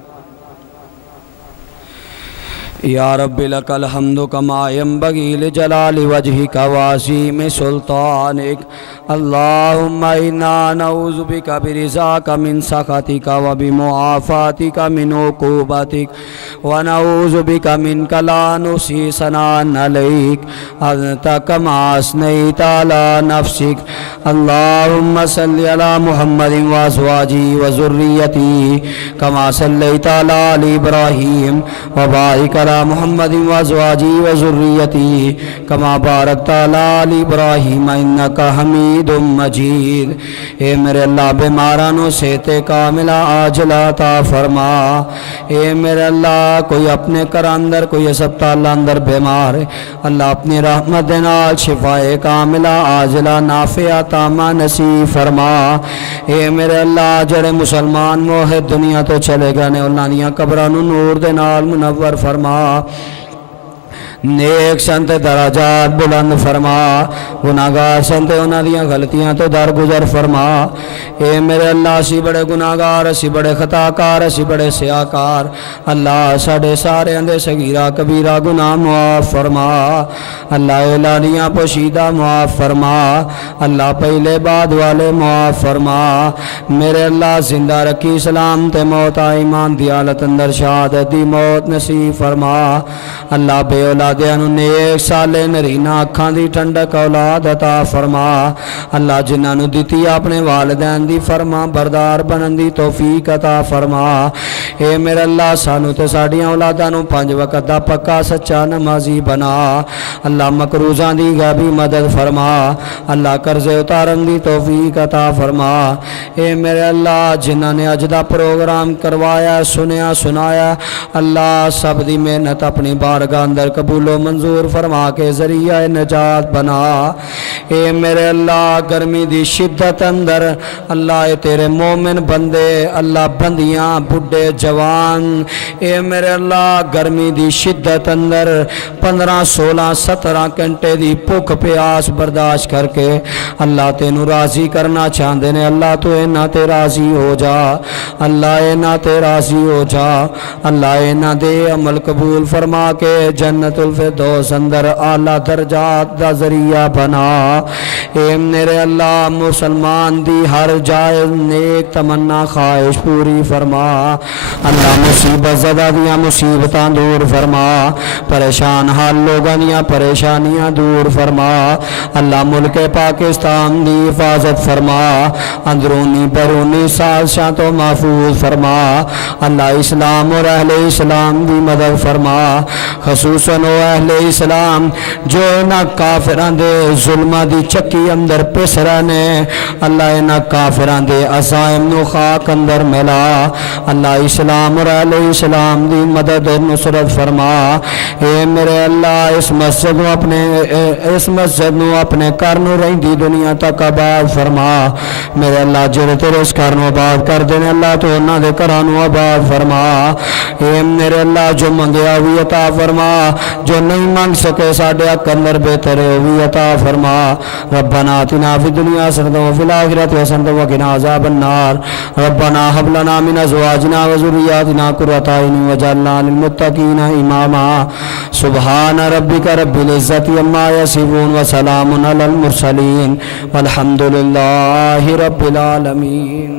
या रब्बी लकल हम्दु कमा यंबगी लिजलाली वजहिका वाज़ीम सुल्तानिक। अल्लाहुम्मा इन्ना नऊज़ु बिका बिरिज़ाका मिन सख़तिका व बिमुआफ़ातिका मिन उक़ूबतिक व नऊज़ु बिका मिनका ला नुहसी सनाअन अलैक अंता कमा असनैता अला नफ़्सिक। अल्लाहुम्मा सल्लि अला मुहम्मदिन व अज़वाजिही व ज़ुर्रिय्यतिही कमा सल्लैता अला आलि इब्राहीम व बारिक अला मुहम्मदिन व अज़वाजिही व ज़ुर्रिय्यतिही कमा बारकता अला आलि इब्राहीम इन्नका हमीदुम मजीद। ए मेरे अल्लाह बीमारां नूं सेहते कामिला आजला अता फरमा। ए मेरे अल्लाह कोई अपने घर अंदर कोई अस्पताल अंदर बीमार है अल्लाह अपनी रहमत दे नाल शिफाए कामिला आजला नाफिया तामा नसीब फरमा। ए मेरे अल्लाह जड़े मुसलमान मोहे दुनिया तो चले गए ने उन्हां दियां कब्रां नूं नूर दे नाल मुनव्वर फरमा। नेक संत दराजात बुलंद फरमा। गुनाहगार संत उन्हां दियां गलतियां तो दरगुजर फरमा। ए मेरे अल्लाह असी बड़े गुनाहगार असी बड़े खताकार असी बड़े सियाकार अल्लाह साढ़े सारे दे सगीरा कबीरा गुनाह मुआफ फरमा। अल्लाह एलानियां पोशीदा मुआफ फरमा। अल्लाह पहले बाद वाले मुआफ फरमा। मेरे अल्लाह जिंदा रखी इस्लाम ते मौत ईमान दी हालत अंदर शहादत दी मौत नसीब फरमा। अल्लाह बे औलादियां नूं नेक साले नरीना अखां दी ठंडक औलाद अता फरमा। अल्लाह जिन्हां नूं दित्ती अपने वालिदैन दी फरमा बरदार बनन दी तौफीक अता फरमा। ए मेरे अल्लाह सानू ते साडियां औलादां नूं 5 वक्त दा पक्का सच्चा नमाजी बना। अल्लाह मकरूज़ां दी गैबी मदद फरमा। अल्लाह कर्जे उतारन दी तौफीक अता फरमा। ए मेरे अल्लाह जिन्हां ने अज दा प्रोग्राम करवाया सुनया सुनाया अल्लाह सब दी मेहनत अपनी बारगाह अंदर कबूलो मंजूर फरमा के जरिया नजात बना। ए मेरे अल्लाह गर्मी दी शिद्दत अंदर अल्लाह ए तेरे मोमिन बंदे अल्लाह बंदियां बुढ़े जवान ए मेरे अल्लाह गर्मी दी शिद्दत अंदर 15 16 17 घंटे दी भुख प्यास बर्दाश्त करके अल्लाह तेनू राजी करना चाहते ने। अल्लाह तू इन्हां ते राजी हो जा। अल्लाह इन्हां ते राजी हो जा। अल्लाह इन्हां दे अमल कबूल फरमा के जन्नतुल फिरदौस अंदर आला दर्जात दा जरिया बना। ए मेरे अल्लाह मुसलमान दी हर जायज़ नेक तमन्ना ख्वाहिश पूरी फरमा। अल्लाह मुसीबत ज़दा दियां मुसीबतां दूर फरमा। परेशान हाल लोगों दियां परेशानियां दूर फरमा। अल्लाह मुल्क पाकिस्तान दी हिफाजत फरमा। अंदरूनी बैरूनी साजिशां तो महफूज फरमा। अल्लाह इस्लाम और अहले इस्लाम दी मदद फरमा। खसूसन अहले इस्लाम जो इन्हां काफिरां दे जुल्मां दी चक्की अंदर पिस रहे ने अल्लाह इन्हां काफिरां दे अज़ाइम नूं खाक अंदर मिला अल्लाह इस्लाम और अहले इस्लाम दी मदद और नुसरत फरमा। ए मेरे अल्लाह इस मस्जिद नूं अपने घर नूं रहिंदी दुनिया तक आबाद फरमा। मेरे अल्लाह जेड़े तेरे इस घर नूं आबाद कर देने अल्लाह तो उन्हां दे घरां नूं आबाद फरमा। ए मेरे अल्लाह जो मंगया भी अता फरमा जो नहीं मंग सके साडे हक अंदर बेहतर है भी अता फरमा। रब्बना आतिना फिद दुनिया हसनतन व फिल आखिरति हसनतन व क़िना अज़ाबन नार। रब्बना हब लना मिन अज़वाजिना व ज़ुर्रिय्यातिना क़ुर्रता अय्युन वजअलना लिल मुत्तक़ीना इमामा। सुब्हान रब्बिका रब्बिल इज़्ज़ति अम्मा यसिफून व सलामुन अलल मुरसलीन वल्हम्दुलिल्लाहि रब्बिल आलमीन।